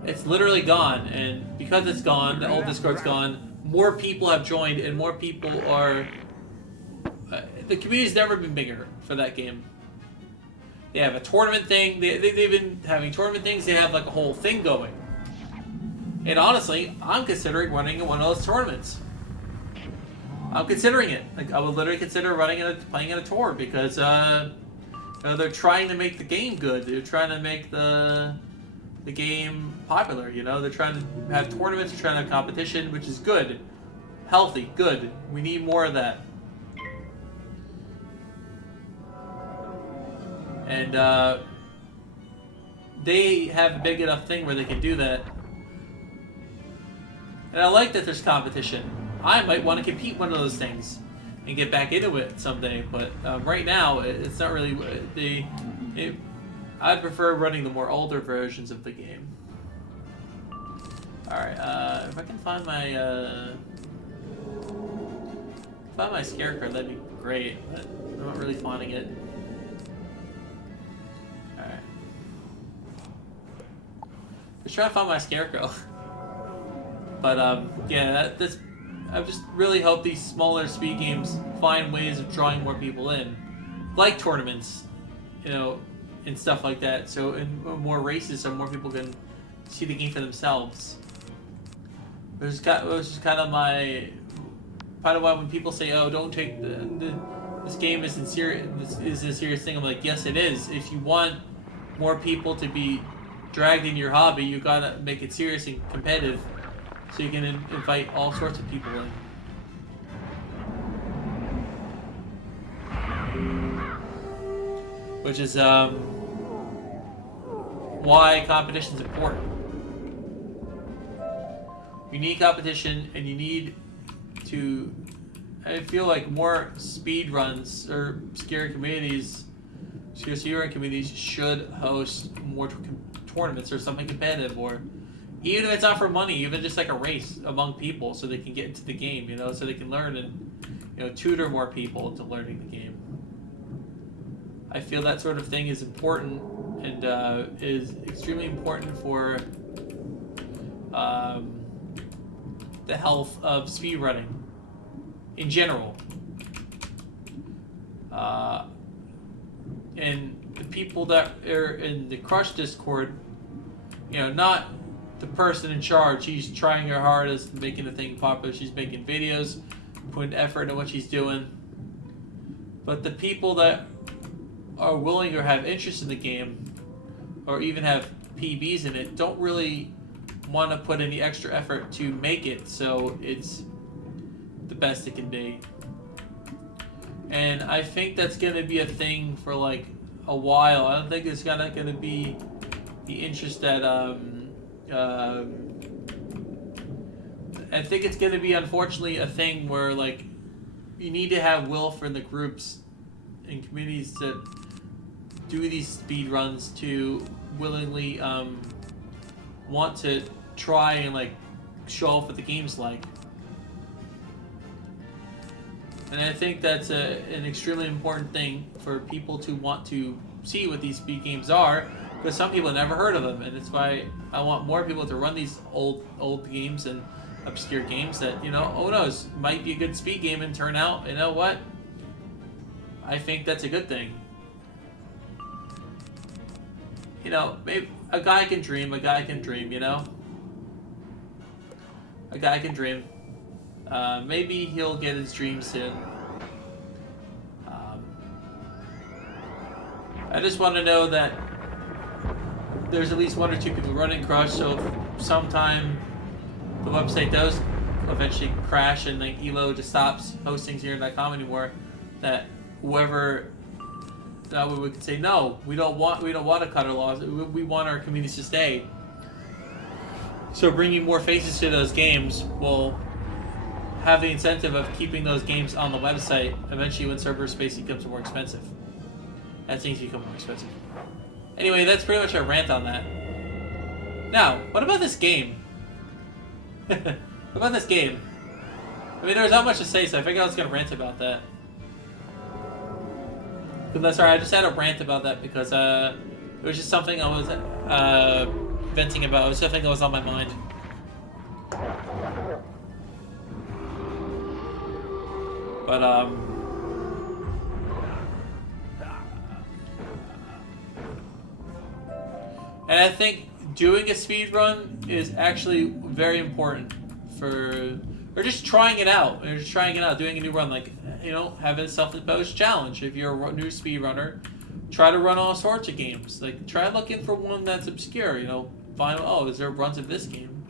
It's literally gone, and because it's gone, the old Discord's gone. More people have joined, and more people are. The community's never been bigger for that game. They have a tournament thing. They've been having tournament things. They have like a whole thing going. And honestly, I'm considering running one of those tournaments. I'm considering it. Like, I would literally consider playing in a tour, because they're trying to make the game good. They're trying to make the game popular. You know, they're trying to have tournaments. They're trying to have competition, which is good, healthy, good. We need more of that. And they have a big enough thing where they can do that. And I like that there's competition. I might want to compete one of those things and get back into it someday. But right now, it's not really I'd prefer running the more older versions of the game. Alright, if I can find my scarecrow, that'd be great, but I'm not really finding it. Alright. Just trying to find my scarecrow. But, yeah, that's... I just really hope these smaller speed games find ways of drawing more people in. Like tournaments, you know, and stuff like that. So, in more races, so more people can see the game for themselves. Which is kind of my... Part of why when people say, oh, don't take this game isn't serious, this is a serious thing, I'm like, yes, it is. If you want more people to be dragged in your hobby, you gotta make it serious and competitive. So you can invite all sorts of people in. Which is why competition's important. You need competition, and you need to... I feel like more speed runs or scary communities, speedrun communities should host more tournaments or something competitive, or even if it's not for money, even just like a race among people so they can get into the game, you know, so they can learn and, you know, tutor more people into learning the game. I feel that sort of thing is important and is extremely important for the health of speedrunning in general. And the people that are in the Crush Discord, you know, not the person in charge. She's trying her hardest, making the thing popular. She's making videos, putting effort into what she's doing. But the people that are willing or have interest in the game, or even have PBs in it, don't really want to put any extra effort to make it so it's the best it can be. And I think that's going to be a thing for like a while. I don't think it's going to be the interest that I think it's going to be, unfortunately, a thing where, like, you need to have will for the groups and communities that do these speed runs to willingly want to try and, like, show off what the game's like. And I think that's an extremely important thing for people to want to see what these speed games are, because some people have never heard of them, and it's why I want more people to run these old games and obscure games that, you know, who knows, might be a good speed game and turn out, you know what? I think that's a good thing. You know, maybe a guy can dream, you know? A guy can dream. Maybe he'll get his dream soon. I just want to know that there's at least one or two people running Crush, so if sometime the website does eventually crash and like Elo just stops hosting Zero.com anymore, that whoever that we could say, no, we don't want to cut our laws. We want our communities to stay. So bringing more faces to those games will have the incentive of keeping those games on the website eventually when server space becomes more expensive. As things become more expensive. Anyway, that's pretty much our rant on that. Now, what about this game? What about this game? I mean, there's not much to say, so I figured I was going to rant about that. Sorry, I just had a rant about that because it was just something I was venting about. It was something that was on my mind. But, and I think doing a speed run is actually very important for, or just trying it out, doing a new run, like, you know, having a self-imposed challenge. If you're a new speedrunner, try to run all sorts of games. Like, try looking for one that's obscure, you know, find, oh, is there runs of this game?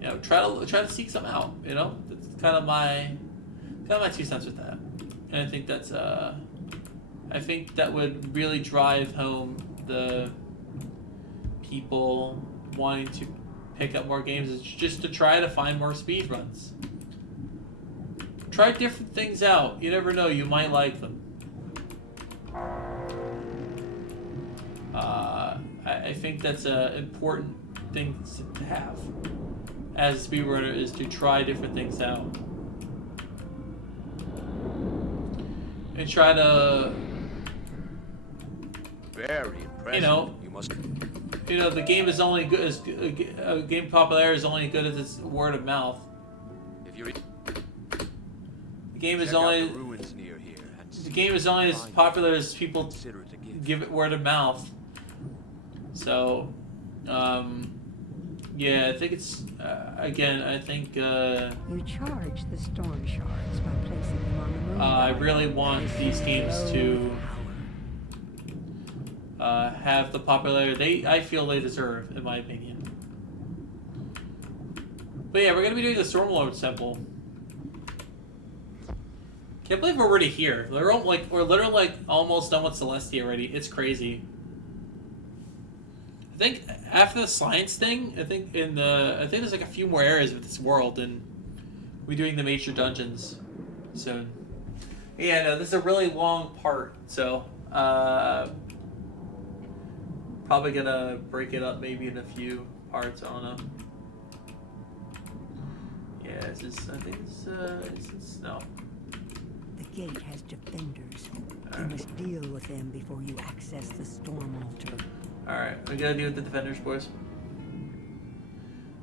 You know, try to seek some out, you know? That's kind of my 2 cents with that. And I think that's, I think that would really drive home the people wanting to pick up more games, is just to try to find more speed runs. Try different things out. You never know, you might like them. I think that's an important thing to have as a speedrunner, is to try different things out and try to, Very impressive. You must. the game is only good as game popularity is only good as its word of mouth. If you The game is check out only the ruins near here and the game is only as popular as people consider it a gift. give it word of mouth. So, yeah, I think it's again. I think You charge the storm shards by placing them on the moon. I really want these games to have the popularity I feel they deserve, in my opinion. But yeah, we're gonna be doing the Stormlord Temple. Can't believe we're already here. We're literally like almost done with Celestia already. It's crazy. I think after the science thing, I think there's like a few more areas of this world, and we're doing the major dungeons soon. Yeah, no, this is a really long part, so probably gonna break it up maybe in a few parts. I don't know. Yeah, it's just, I think it's no. The gate has defenders. You Alright. must deal with them before you access the storm altar. Alright, we gotta deal with the defenders, boys.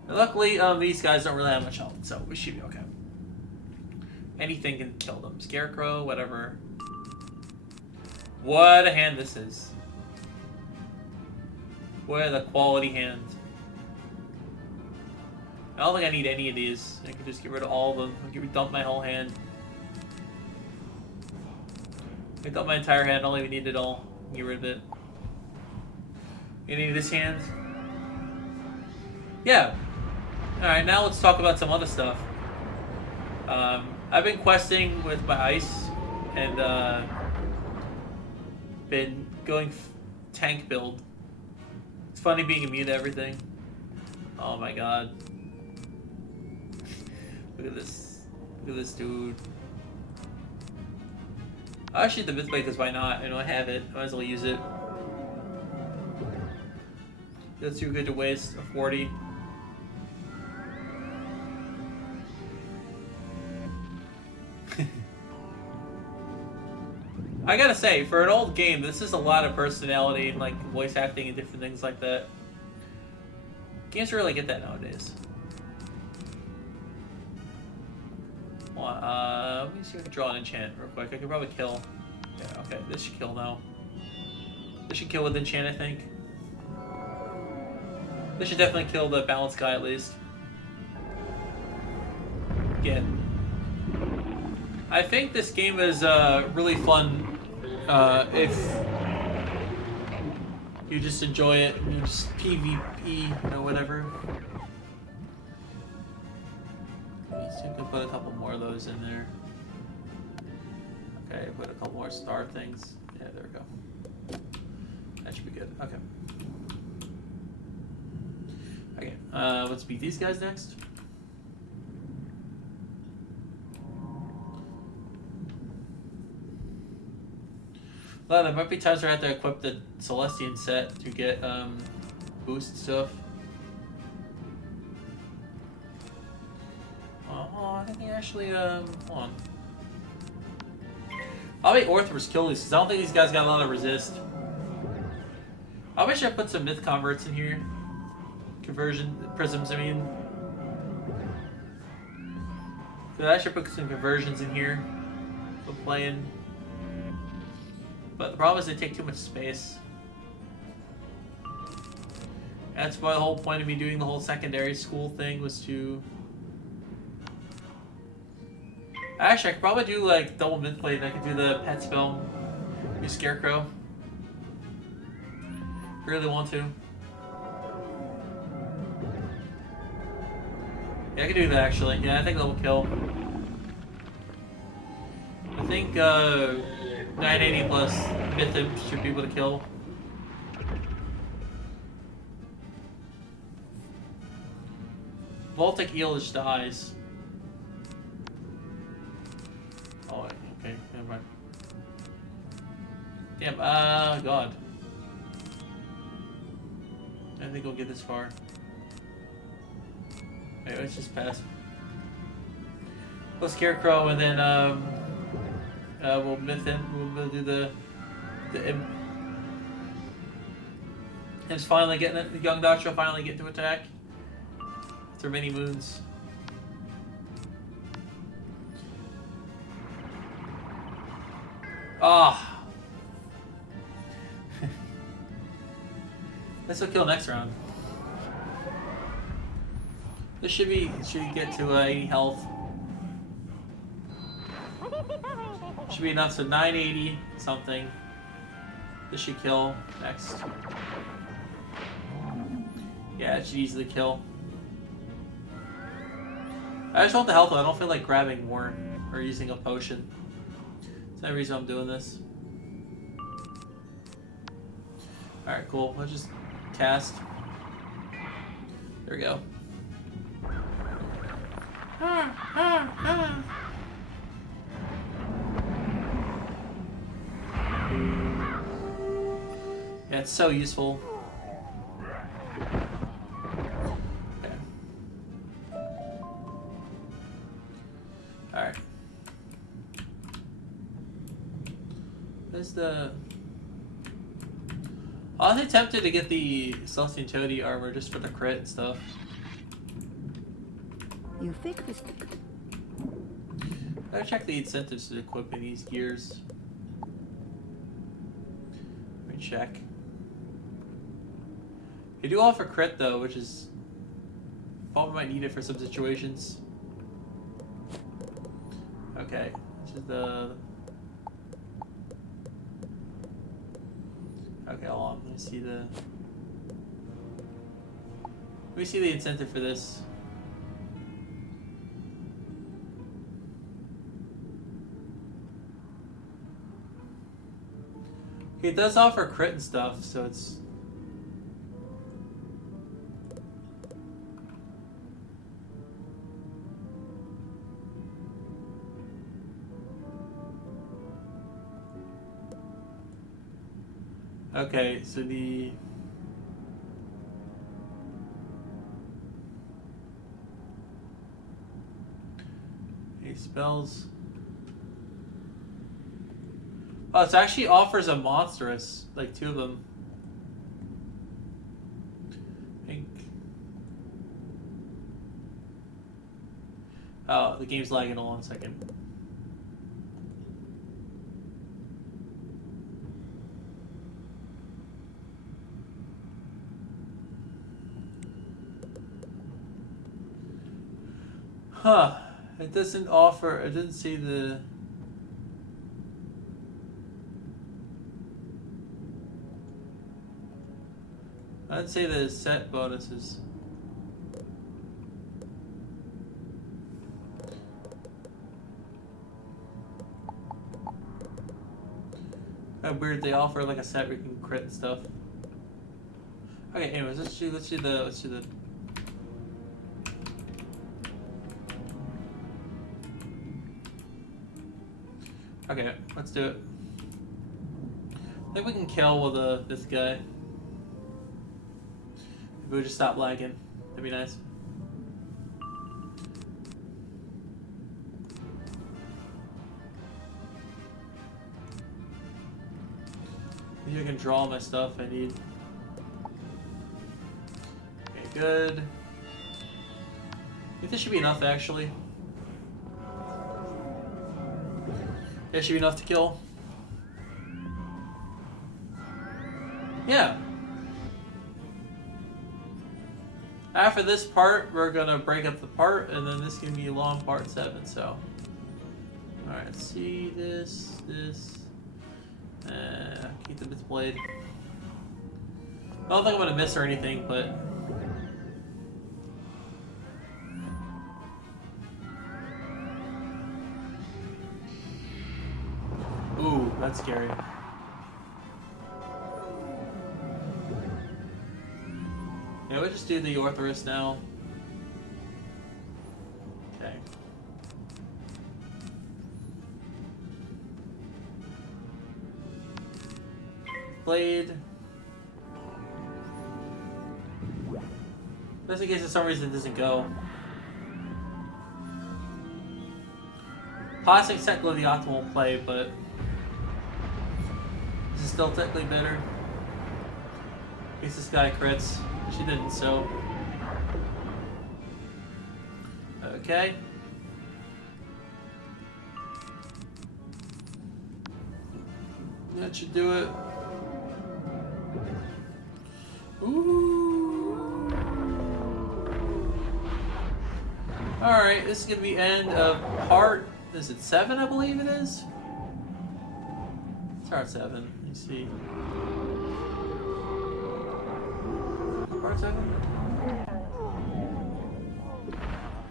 And luckily, these guys don't really have much health, so we should be okay. Anything can kill them. Scarecrow, whatever. What a hand this is. What a quality hand. I don't think I need any of these. I can just get rid of all of them. I can dump my whole hand. I dump my entire hand. I don't even need it all. Get rid of it. You need this hand? Yeah. Alright, now let's talk about some other stuff. I've been questing with my ice and been going tank build. It's funny being immune to everything. Oh my god. Look at this. Look at this dude. I'll shoot the Mythblade because why not? I know I have it. I might as well use it. That's too good to waste. A 40. I gotta say, for an old game, this is a lot of personality and like voice acting and different things like that. Games really get that nowadays. Let me see if I can draw an enchant real quick. I could probably kill. Yeah, okay, this should kill now. This should kill with enchant, I think. This should definitely kill the balanced guy at least. Yeah. I think this game is really fun if you just enjoy it and you just PvP, whatever. So you can put a couple more of those in there. Okay, put a couple more star things. Yeah, there we go. That should be good. Okay. Okay, let's beat these guys next. Well, there might be times where I have to equip the Celestian set to get boost stuff. Oh, I think he actually hold on. I'll make Orthros kill these because I don't think these guys got a lot of resist. I wish I put some myth converts in here. Conversion prisms, I mean. So I should put some conversions in here for playing. But the problem is they take too much space. That's why the whole point of me doing the whole secondary school thing was to... Actually, I could probably do like double Mythblade and I could do the pet spell. Use Scarecrow. If you really want to. Yeah, I could do that actually. Yeah, I think that will kill. I think 980 plus Mythim should be able to kill. Voltic Eel just dies. Oh, okay, never mind. Damn, God. I think we'll get this far. Alright, let's just pass. We'll Scarecrow and then we'll myth him. We'll do the him's finally getting it. The young Doctor will finally get to attack. After many moons. Ah. This will kill next round. This should get to 80 health. Should be enough, so 980 something. This should kill next. Yeah, it should easily kill. I just want the health though. I don't feel like grabbing more or using a potion. That's the reason I'm doing this. Alright, cool. Let's just cast. There we go. Yeah, it's so useful. Okay. Alright. There's the... I was tempted to get the Celestian Toady armor just for the crit and stuff. You think this... Gotta check the incentives to equipping these gears. Let me check. They do offer crit though, which is... Probably might need it for some situations. Okay, this is the... Okay, hold on. Let me see the... Let me see the incentive for this. It does offer crit and stuff, so it's... Okay, so the... Okay, spells... Oh, it actually offers a monstrous, like 2 of them. I think. Oh, the game's lagging. Hold on a second. Huh. It doesn't offer, it didn't see the... I'd say the set bonuses. Kind of weird they offer like a set where you can crit and stuff. Okay, anyways, let's do the Okay, let's do it. I think we can kill with this guy. If we would just stop lagging, that'd be nice. Maybe I can draw my stuff I need. Okay, good. I think this should be enough actually. That should be enough to kill. Yeah. After this part, we're gonna break up the part, and then this can be a long part 7, so. Alright, let's see this. Keep the bits blade. I don't think I'm gonna miss or anything, but. Ooh, that's scary. Yeah, we'll just do the Orthoris now. Okay. Blade. Just in case for some reason it doesn't go. Plastic is technically the optimal play, but this is still technically better. In case this guy crits. She didn't, so. Okay. That should do it. Ooh. Alright, this is going to be end of part, is it 7, I believe it is? It's part 7. Let me see. Part 7?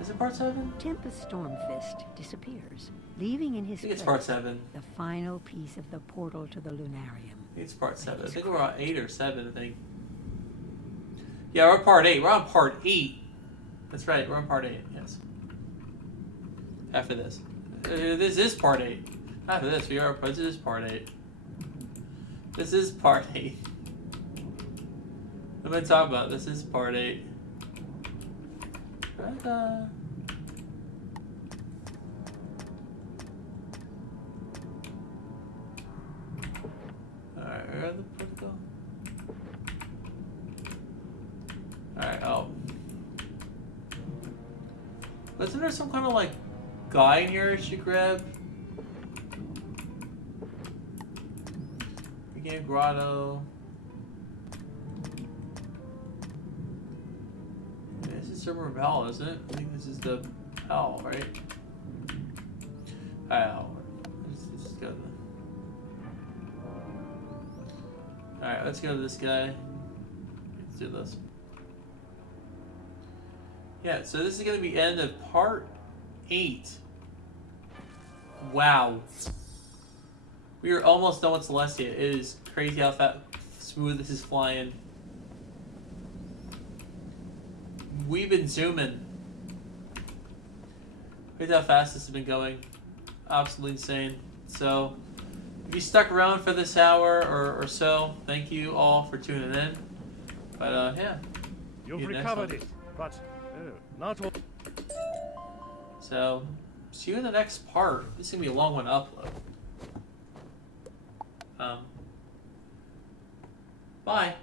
Is it part 7? Tempest Stormfist disappears, leaving in his I think it's place part 7. the final piece of the portal to the Lunarium. I think it's part 7. I think we're on 8 or 7, I think. Yeah, we're on part 8. We're on part 8. That's right, we're on part 8, yes. After this. This is part 8. After this, this is part 8. This is part 8. What am I talking about? This is part 8. Right, Alright, where are the portal? Alright, oh. Wasn't there some kind of like guy in here I should grab? Regain Grotto. This is Silver Bell, isn't it? I think this is the Bell, right? Alright, let's go. Alright, let's go to this guy. Let's do this. Yeah, so this is going to be end of part 8. Wow. We are almost done with Celestia. It is crazy how smooth this is flying. We've been zooming. Look at how fast this has been going. Absolutely insane. So, if you stuck around for this hour or so, thank you all for tuning in. But, yeah. You've recovered it, but not all. So, see you in the next part. This is going to be a long one to upload. Bye.